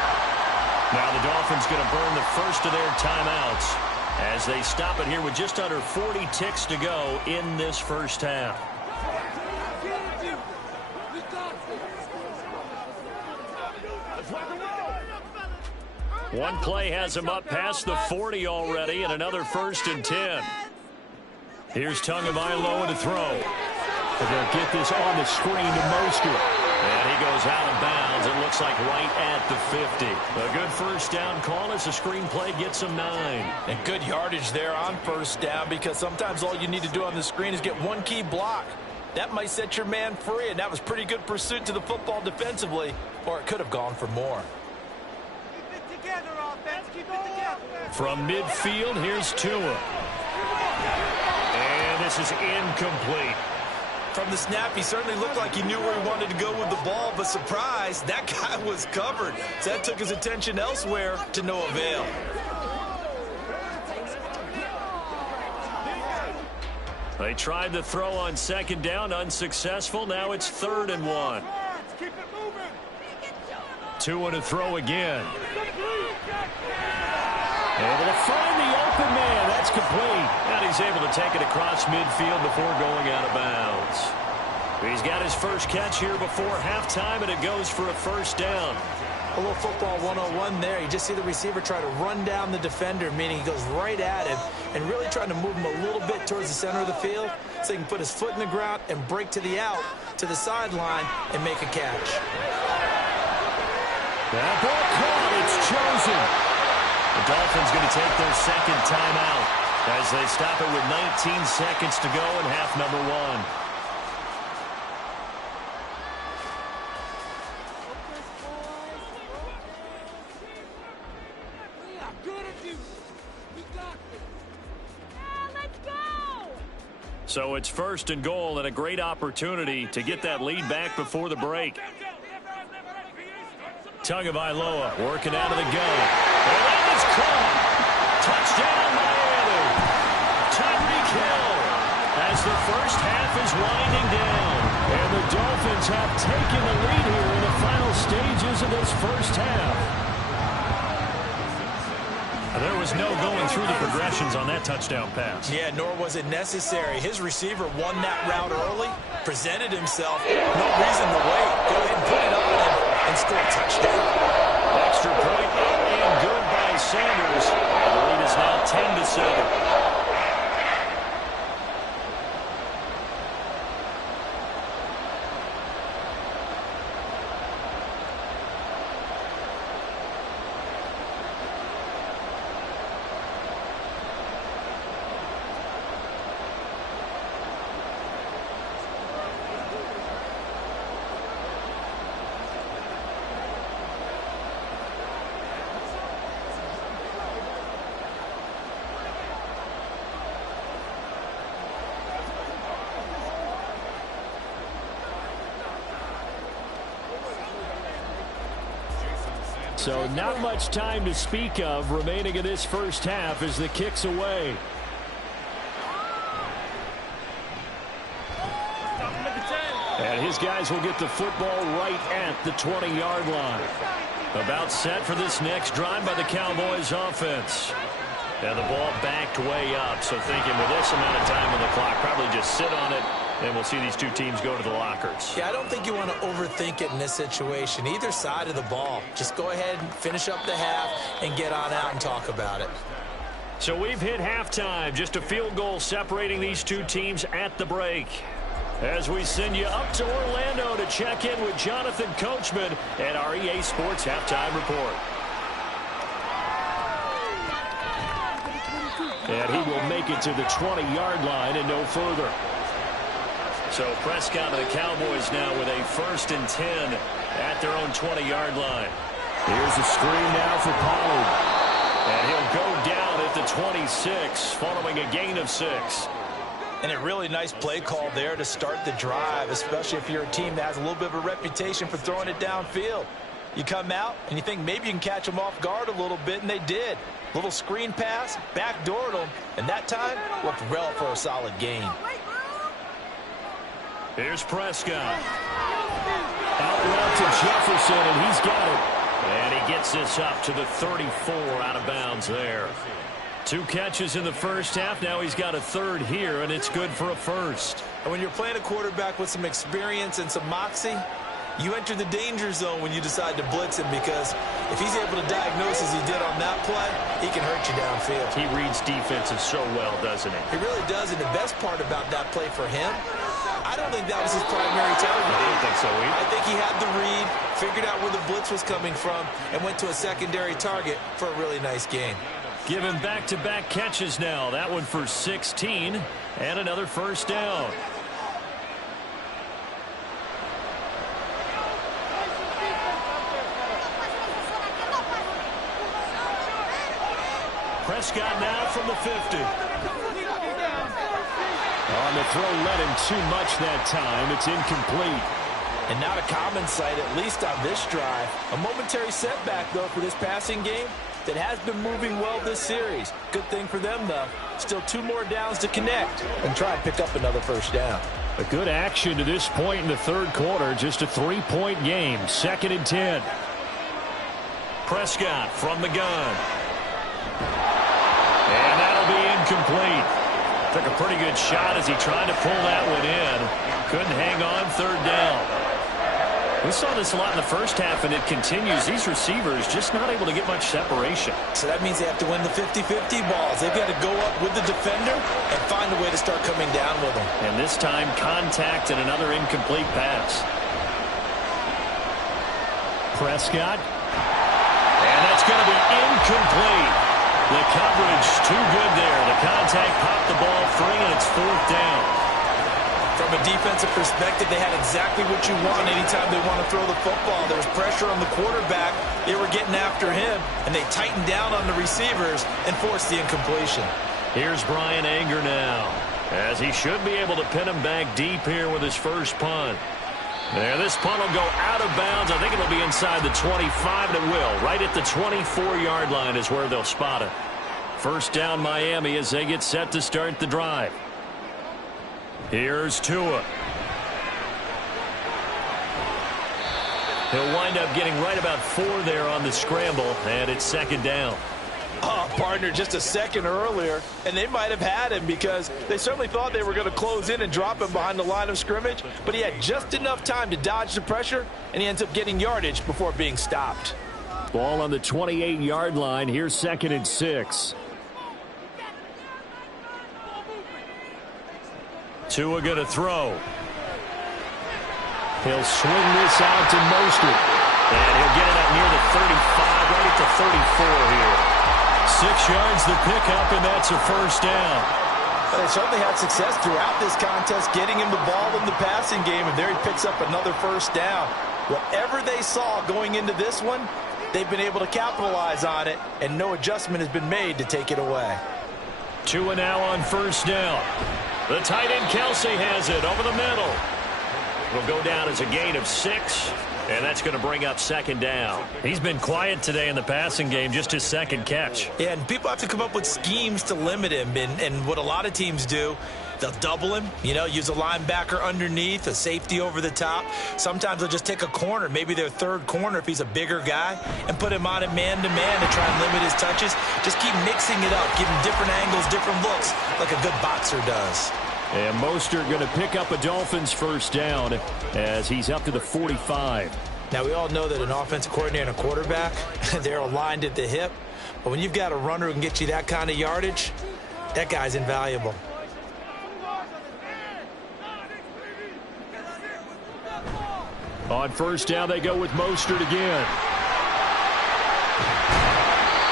Now the Dolphins going to burn the first of their timeouts as they stop it here with just under 40 ticks to go in this first half. One play has him up past the 40 already, and another 1st and 10. Here's Tagovailoa to throw. And they'll get this on the screen to Mostert. And he goes out of bounds. It looks like right at the 50. A good first down call as the screen play gets him 9. And good yardage there on first down because sometimes all you need to do on the screen is get one key block. that might set your man free, and that was pretty good pursuit to the football defensively, or it could have gone for more. Keep it together, offense. Keep it together. From midfield, here's Tua. And this is incomplete. From the snap, he certainly looked like he knew where he wanted to go with the ball, but surprise, that guy was covered. So that took his attention elsewhere to no avail. They tried to throw on second down, unsuccessful. Now it's 3rd and 1. Keep it moving. Tua to throw again. Able to find the open man. That's complete. And he's able to take it across midfield before going out of bounds. He's got his first catch here before halftime, and it goes for a first down. A little football 101 there. You just see the receiver try to run down the defender, meaning he goes right at him and really trying to move him a little bit towards the center of the field so he can put his foot in the ground and break to the out, to the sideline, and make a catch. That ball caught. It's chosen. The Dolphins going to take their second timeout as they stop it with 19 seconds to go in half number 1. So it's 1st and goal and a great opportunity to get that lead back before the break. Tagovailoa working out of the gun. And that is caught. Touchdown, Miami. Tyreek Hill as the first half is winding down. And the Dolphins have taken the lead here in the final stages of this first half. There was no going through the progressions on that touchdown pass. Yeah, nor was it necessary. His receiver won that route early, presented himself. No reason to wait. Go ahead and put it on and score a touchdown. Extra point and good by Sanders. The lead is now 10-7. So not much time to speak of remaining in this first half as the kick's away. And his guys will get the football right at the 20-yard line. About set for this next drive by the Cowboys offense. And the ball backed way up, so thinking with this amount of time on the clock, probably just sit on it, and we'll see these two teams go to the lockers. Yeah, I don't think you want to overthink it in this situation. Either side of the ball. Just go ahead and finish up the half and get on out and talk about it. So we've hit halftime. Just a field goal separating these two teams at the break. As we send you up to Orlando to check in with Jonathan Coachman at our EA Sports Halftime Report. And he will make it to the 20-yard line and no further. So Prescott and the Cowboys now with a 1st and 10 at their own 20-yard line. Here's a screen now for Pollard. And he'll go down at the 26 following a gain of 6. And a really nice play call there to start the drive, especially if you're a team that has a little bit of a reputation for throwing it downfield. You come out and you think maybe you can catch them off guard a little bit, and they did. Little screen pass, backdoored them, and that time looked well for a solid gain. Here's Prescott. Out route to Jefferson, and he's got it. And he gets this up to the 34 out of bounds there. 2 catches in the first half. Now he's got a 3rd here, and it's good for a 1st. And when you're playing a quarterback with some experience and some moxie, you enter the danger zone when you decide to blitz him, because if he's able to diagnose as he did on that play, he can hurt you downfield. He reads defenses so well, doesn't he? He really does, and the best part about that play for him, I don't think that was his primary target. I don't think so either. I think he had the read, figured out where the blitz was coming from, and went to a secondary target for a really nice gain. Given back-to-back catches now. That one for 16 and another 1st down. Prescott now from the 50. On the throw, led him too much that time. It's incomplete. And not a common sight, at least on this drive. A momentary setback, though, for this passing game that has been moving well this series. Good thing for them, though. Still 2 more downs to connect and try and pick up another first down. A good action to this point in the third quarter. Just a 3-point game. 2nd and 10. Prescott from the gun. And that'll be incomplete. Took a pretty good shot as he tried to pull that one in. Couldn't hang on 3rd down. We saw this a lot in the first half, and it continues. These receivers just not able to get much separation. So that means they have to win the 50-50 balls. They've got to go up with the defender and find a way to start coming down with them. And this time, contact and another incomplete pass. Prescott. And that's going to be incomplete. The coverage too good there. The contact popped the ball free, and it's 4th down. From a defensive perspective, they had exactly what you want anytime they want to throw the football. There was pressure on the quarterback. They were getting after him, and they tightened down on the receivers and forced the incompletion. Here's Bryan Anger now, as he should be able to pin him back deep here with his first punt. There, this punt will go out of bounds. I think it'll be inside the 25, and it will. Right at the 24-yard line is where they'll spot it. First down, Miami, as they get set to start the drive. Here's Tua. He'll wind up getting right about 4 there on the scramble, and it's 2nd down. Oh, partner, just a second earlier, and they might have had him because they certainly thought they were going to close in and drop him behind the line of scrimmage, but he had just enough time to dodge the pressure, and he ends up getting yardage before being stopped. Ball on the 28-yard line. Here's 2nd and 6. Tua going to throw. He'll swing this out to Mostert. And he'll get it out near the 35, right at the 34 here. 6 yards the pickup, and that's a first down. But they certainly had success throughout this contest, getting him the ball in the passing game, and there he picks up another first down. Whatever they saw going into this one, they've been able to capitalize on it, and no adjustment has been made to take it away. Tua now on first down. The tight end Kelce has it over the middle. It'll go down as a gain of 6, and that's going to bring up 2nd down. He's been quiet today in the passing game, just his 2nd catch. Yeah, and people have to come up with schemes to limit him, and what a lot of teams do, they'll double him, use a linebacker underneath, a safety over the top. Sometimes they'll just take a corner, maybe their 3rd corner if he's a bigger guy, and put him on a man-to-man to try and limit his touches. Just keep mixing it up, give him different angles, different looks, like a good boxer does. And Mostert going to pick up a Dolphins first down as he's up to the 45. Now, we all know that an offensive coordinator and a quarterback, they're aligned at the hip. But when you've got a runner who can get you that kind of yardage, that guy's invaluable. On first down, they go with Mostert again.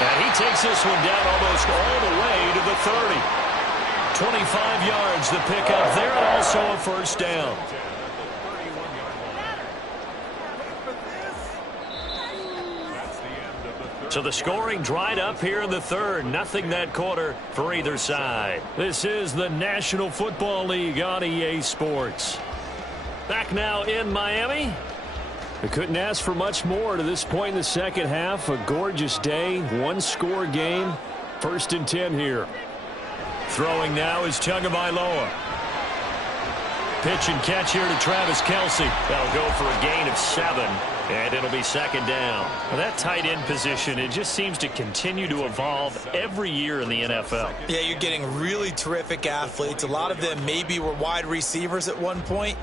And he takes this one down almost all the way to the 30. 25 yards the pickup there, and also a first down. So the scoring dried up here in the third. Nothing that quarter for either side. This is the National Football League on EA Sports. Back now in Miami. They couldn't ask for much more to this point in the second half. A gorgeous day, one-score game. 1st and 10 here. Throwing now is Tagovailoa. Pitch and catch here to Travis Kelce. That'll go for a gain of 7, and it'll be 2nd down. Well, that tight end position, it just seems to continue to evolve every year in the NFL. Yeah, you're getting really terrific athletes. A lot of them maybe were wide receivers at one point.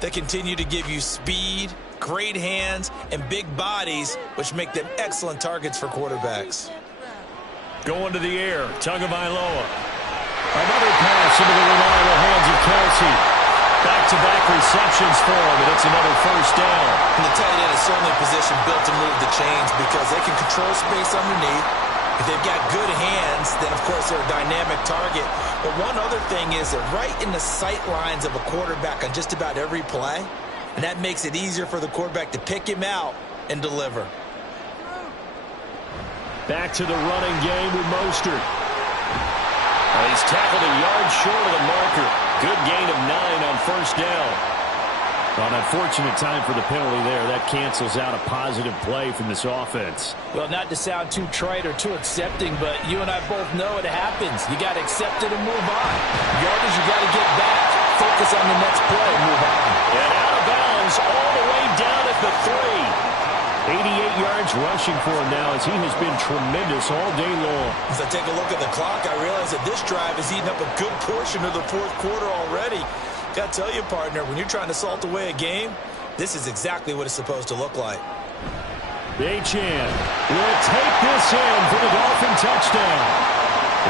They continue to give you speed, great hands, and big bodies, which make them excellent targets for quarterbacks. Going to the air, Tagovailoa. Another pass into the reliable hands of Kelce. Back-to-back receptions for him, and it's another first down. And the tight end is certainly a position built to move the chains because they can control space underneath. If they've got good hands, then, of course, they're a dynamic target. But one other thing is they're right in the sight lines of a quarterback on just about every play, and that makes it easier for the quarterback to pick him out and deliver. Back to the running game with Mostert. He's tackled a yard short of the marker. Good gain of 9 on first down. An unfortunate time for the penalty there. That cancels out a positive play from this offense. Well, not to sound too trite or too accepting, but you and I both know it happens. You got to accept it and move on. Yardage, you got to get back. Focus on the next play and move on. And out of bounds all the way down at the 3. 88 yards rushing for him now as he has been tremendous all day long. As I take a look at the clock, I realize that this drive has eaten up a good portion of the fourth quarter already. Got to tell you, partner, when you're trying to salt away a game, this is exactly what it's supposed to look like. Achane will take this in for the Dolphin touchdown.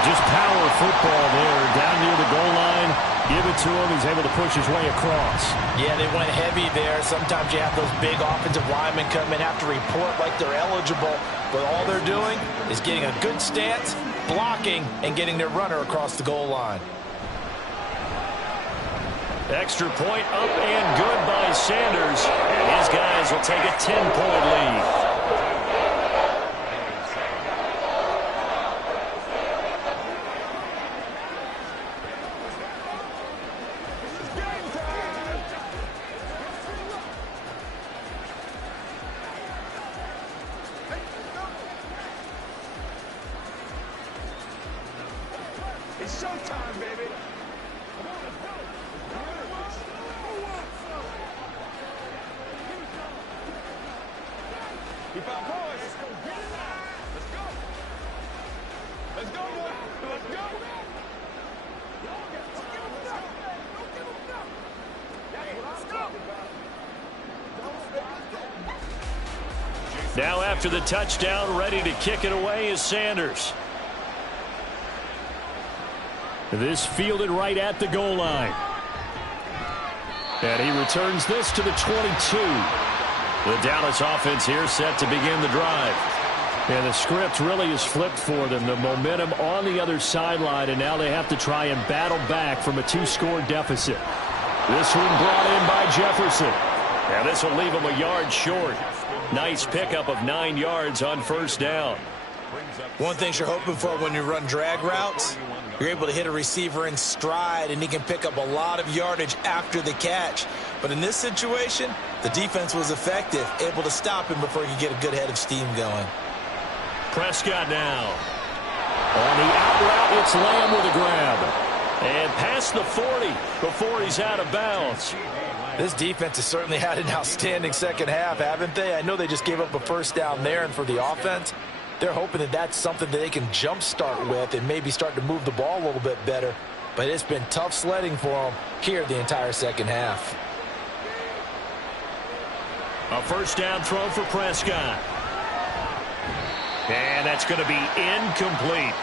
Just power football there down near the goal line. Give it to him. He's able to push his way across. Yeah, they went heavy there. Sometimes you have those big offensive linemen come in, have to report like they're eligible. But all they're doing is getting a good stance, blocking, and getting their runner across the goal line. Extra point up and good by Sanders. And his guys will take a 10-point lead. It's showtime, baby. Keep our boys. Let's go. Let's go. Let's go, boy. Let's go. Now after the touchdown, ready to kick it away is Sanders. This fielded right at the goal line. And he returns this to the 22. The Dallas offense here set to begin the drive. And the script really is flipped for them. The momentum on the other sideline, and now they have to try and battle back from a 2-score deficit. This one brought in by Jefferson. And this will leave him a yard short. Nice pickup of 9 yards on first down. One thing you're hoping for when you run drag routes, you're able to hit a receiver in stride, and he can pick up a lot of yardage after the catch. But in this situation, the defense was effective, able to stop him before he could get a good head of steam going. Prescott now. On the out route, it's Lamb with a grab. And past the 40 before he's out of bounds. This defense has certainly had an outstanding second half, haven't they? I know they just gave up a first down there, and for the offense, they're hoping that that's something that they can jumpstart with and maybe start to move the ball a little bit better. But it's been tough sledding for them here the entire second half. A first down throw for Prescott. And that's going to be incomplete.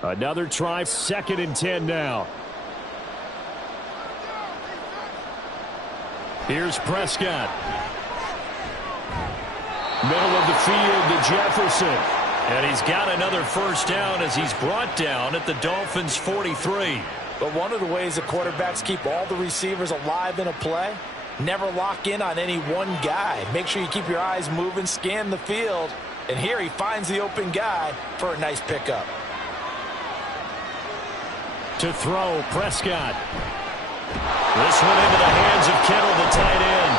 Another try, 2nd and 10 now. Here's Prescott. Middle of the field to Jefferson. And he's got another first down as he's brought down at the Dolphins' 43. But one of the ways the quarterbacks keep all the receivers alive in a play, never lock in on any one guy. Make sure you keep your eyes moving, scan the field. And here he finds the open guy for a nice pickup. To throw, Prescott. This one into the hands of Kittle, the tight end.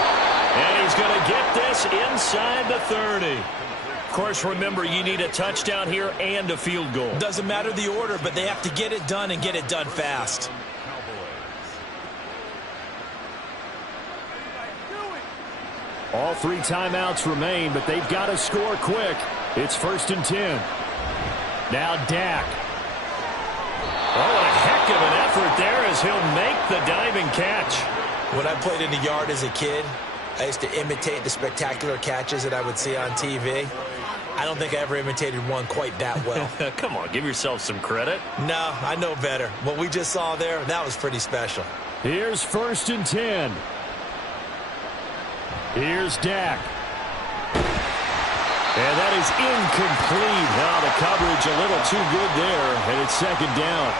And he's going to get this inside the 30. Of course, remember, you need a touchdown here and a field goal. Doesn't matter the order, but they have to get it done and get it done fast. All 3 timeouts remain, but they've got to score quick. It's 1st and 10. Now Dak. Oh, what a heck of an effort there as he'll make the diving catch. When I played in the yard as a kid, I used to imitate the spectacular catches that I would see on TV. I don't think I ever imitated one quite that well. Come on, give yourself some credit. No, I know better. What we just saw there, that was pretty special. Here's 1st and 10. Here's Dak. And that is incomplete. Now the coverage a little too good there, and it's second down.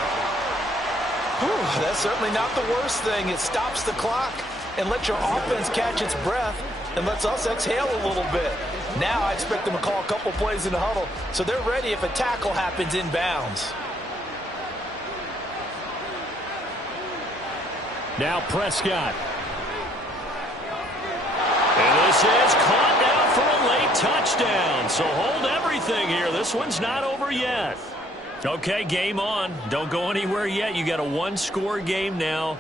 Whew, that's certainly not the worst thing. It stops the clock and lets your offense catch its breath and lets us exhale a little bit. Now I expect them to call a couple plays in the huddle so they're ready if a tackle happens inbounds. Now Prescott. And this is caught down for a late touchdown. So hold everything here. This one's not over yet. Okay, game on. Don't go anywhere yet. You got a one-score game now.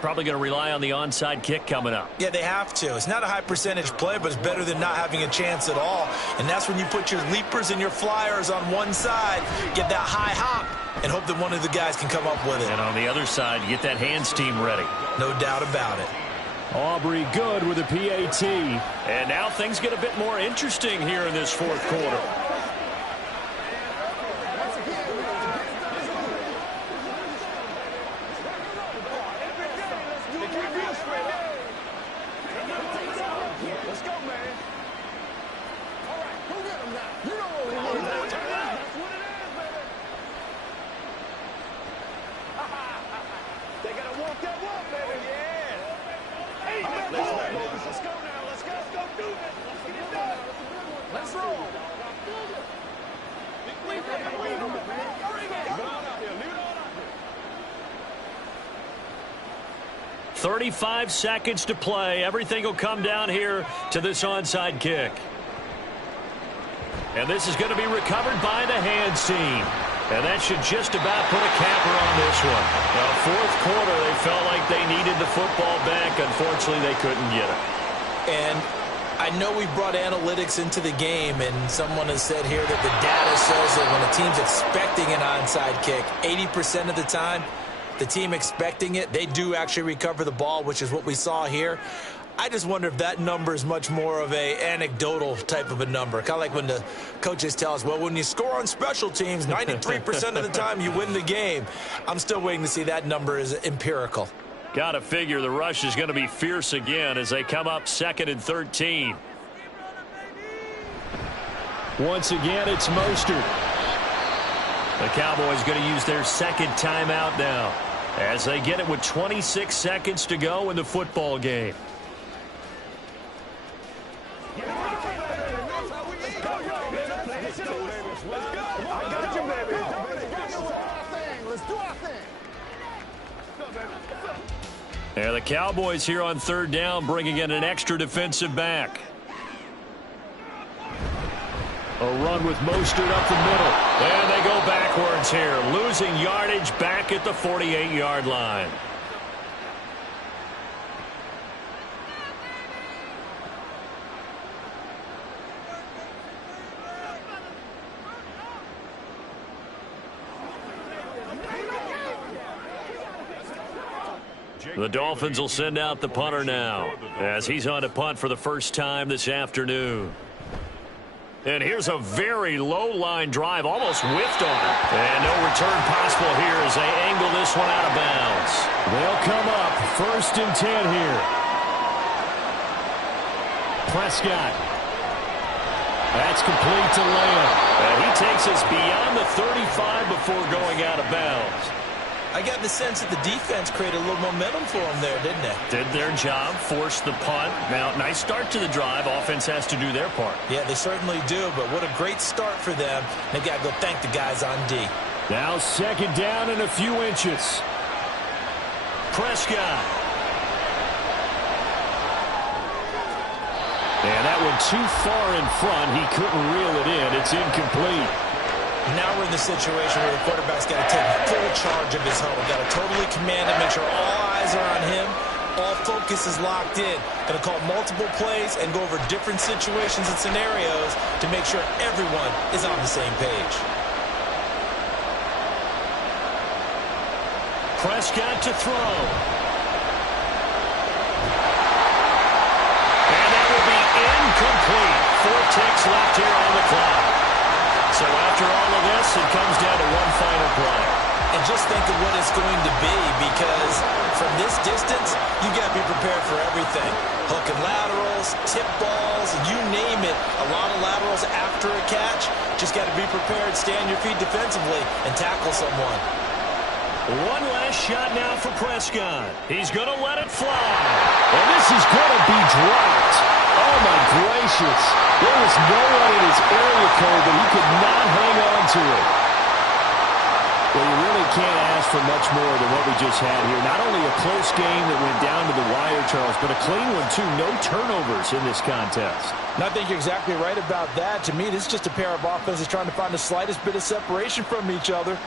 Probably going to rely on the onside kick coming up. Yeah, they have to. It's not a high percentage play, but it's better than not having a chance at all. And that's when you put your leapers and your flyers on one side, get that high hop, and hope that one of the guys can come up with it. And on the other side, you get that hands team ready. No doubt about it. Aubrey good with a PAT. And now things get a bit more interesting here in this fourth quarter. Let's roll. 35 seconds to play. Everything will come down here to this onside kick. And this is going to be recovered by the hands team. And that should just about put a capper on this one. Now, fourth quarter, they felt like they needed the football back. Unfortunately, they couldn't get it. And I know we brought analytics into the game, and someone has said here that the data says that when a team's expecting an onside kick, 80% of the time, the team expecting it, they do actually recover the ball, which is what we saw here. I just wonder if that number is much more of a anecdotal type of a number. Kind of like when the coaches tell us, well, when you score on special teams, 93% of the time you win the game. I'm still waiting to see that number is empirical. Got to figure the rush is going to be fierce again as they come up 2nd and 13. Once again, it's Mostert. The Cowboys going to use their second timeout now as they get it with 26 seconds to go in the football game. And the Cowboys here on 3rd down bringing in an extra defensive back. A run with Mostert up the middle. And they go backwards here, losing yardage back at the 48-yard line. The Dolphins will send out the punter now as he's on to punt for the first time this afternoon. And here's a very low-line drive, almost whiffed on it. And no return possible here as they angle this one out of bounds. They'll come up 1st and 10 here. Prescott. That's complete to Lamb. And he takes us beyond the 35 before going out of bounds. I got the sense that the defense created a little momentum for them there, didn't they? Did their job, forced the punt. Now, nice start to the drive. Offense has to do their part. Yeah, they certainly do, but what a great start for them. They got to go thank the guys on D. Now 2nd down and a few inches. Prescott. And that one too far in front. He couldn't reel it in. It's incomplete. Now we're in the situation where the quarterback's got to take full charge of his huddle. Got to totally command it, make sure all eyes are on him. All focus is locked in. Going to call multiple plays and go over different situations and scenarios to make sure everyone is on the same page. Prescott to throw. And that will be incomplete. 4 ticks left here on the clock. So after all of this, it comes down to one final play. and just think of what it's going to be, because from this distance, you got to be prepared for everything. Hook and laterals, tip balls, you name it. A lot of laterals after a catch. Just got to be prepared, stay on your feet defensively, and tackle someone. One last shot now for Prescott. He's going to let it fly. And this is going to be dropped. Oh, my gracious. There was no one in his area code, but he could not hang on to it. Well, you really can't ask for much more than what we just had here. Not only a close game that went down to the wire, Charles, but a clean one, too. No turnovers in this contest. And I think you're exactly right about that. To me, this is just a pair of offenses trying to find the slightest bit of separation from each other.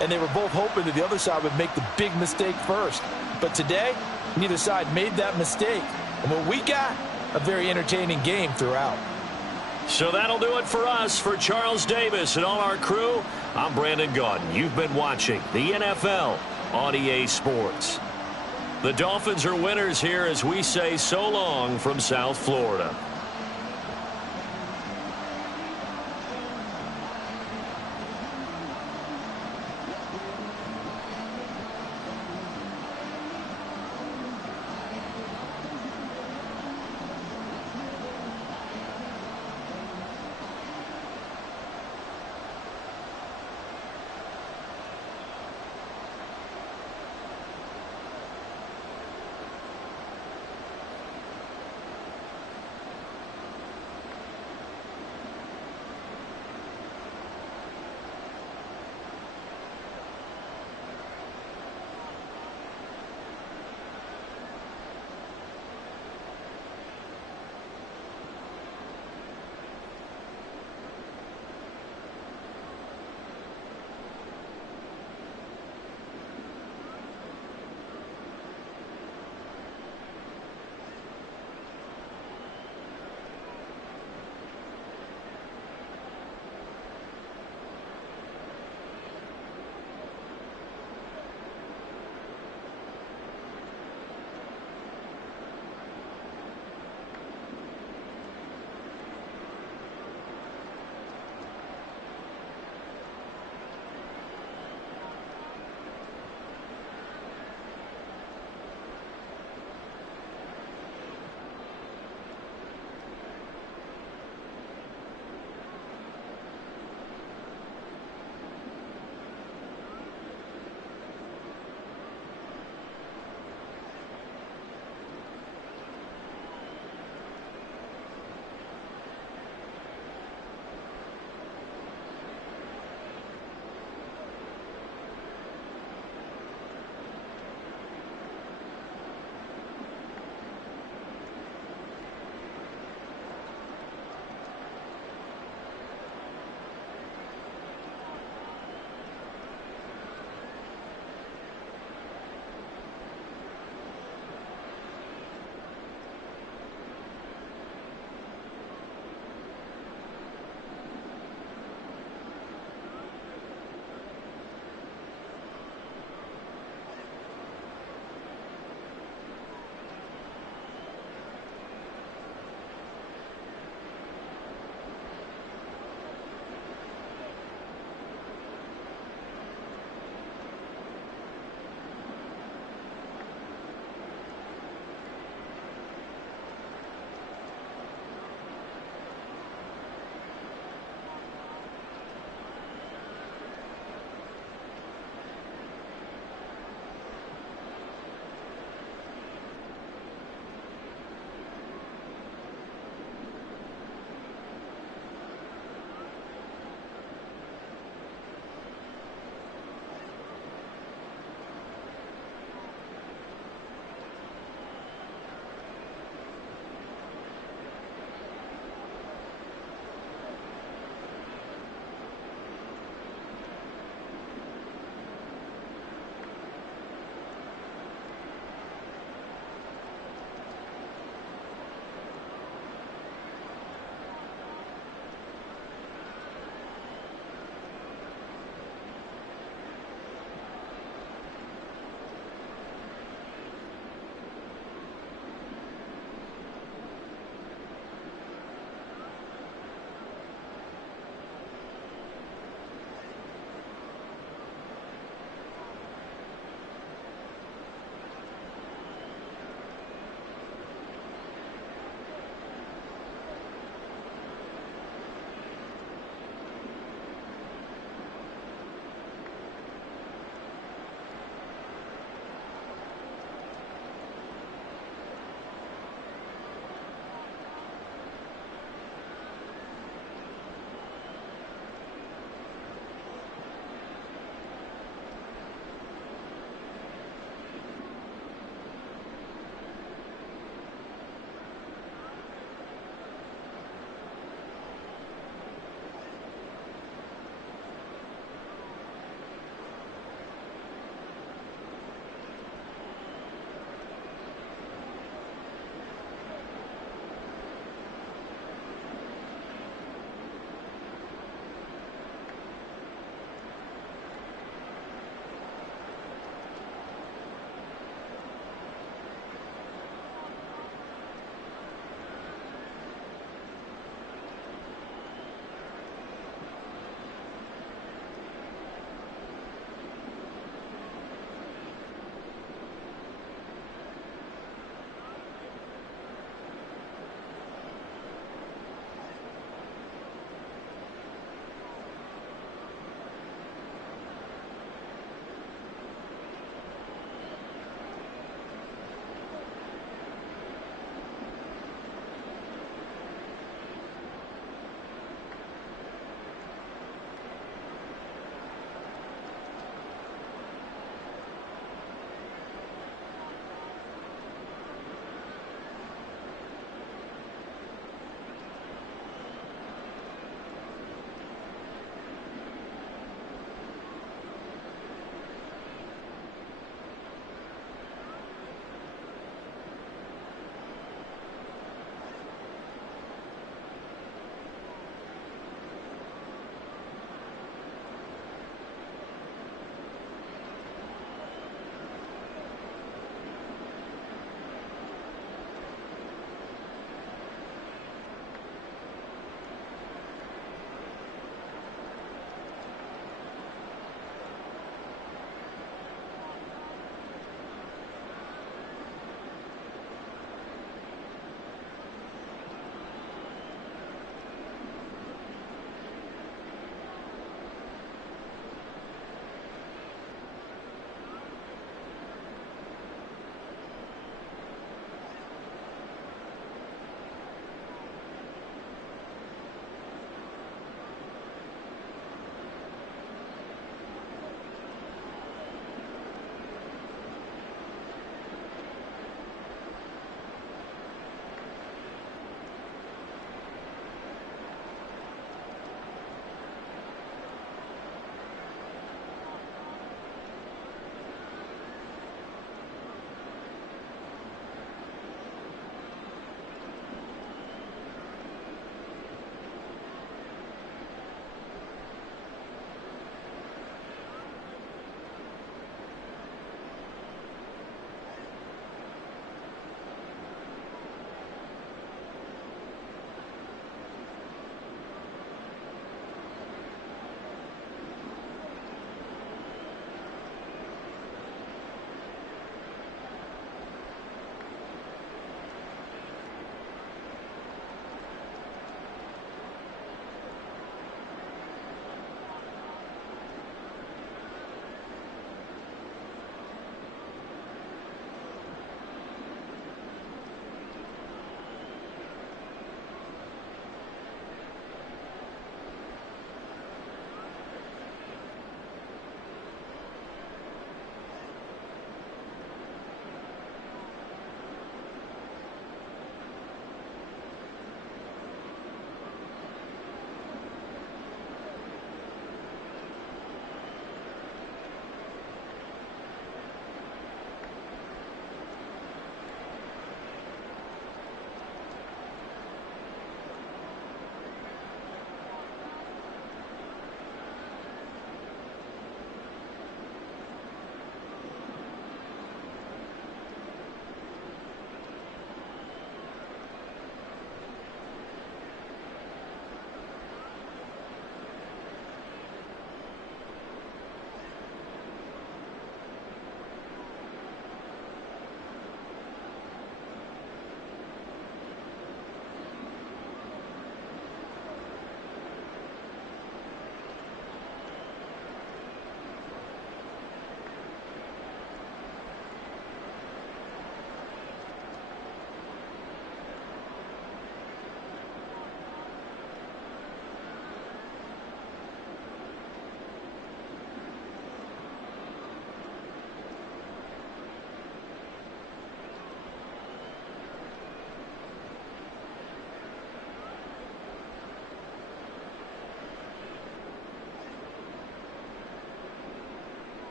And they were both hoping that the other side would make the big mistake first. But today, neither side made that mistake. And what we got, a very entertaining game throughout. So that'll do it for us. For Charles Davis and all our crew, I'm Brandon Gaudin. You've been watching the NFL on EA Sports. The Dolphins are winners here as we say so long from South Florida.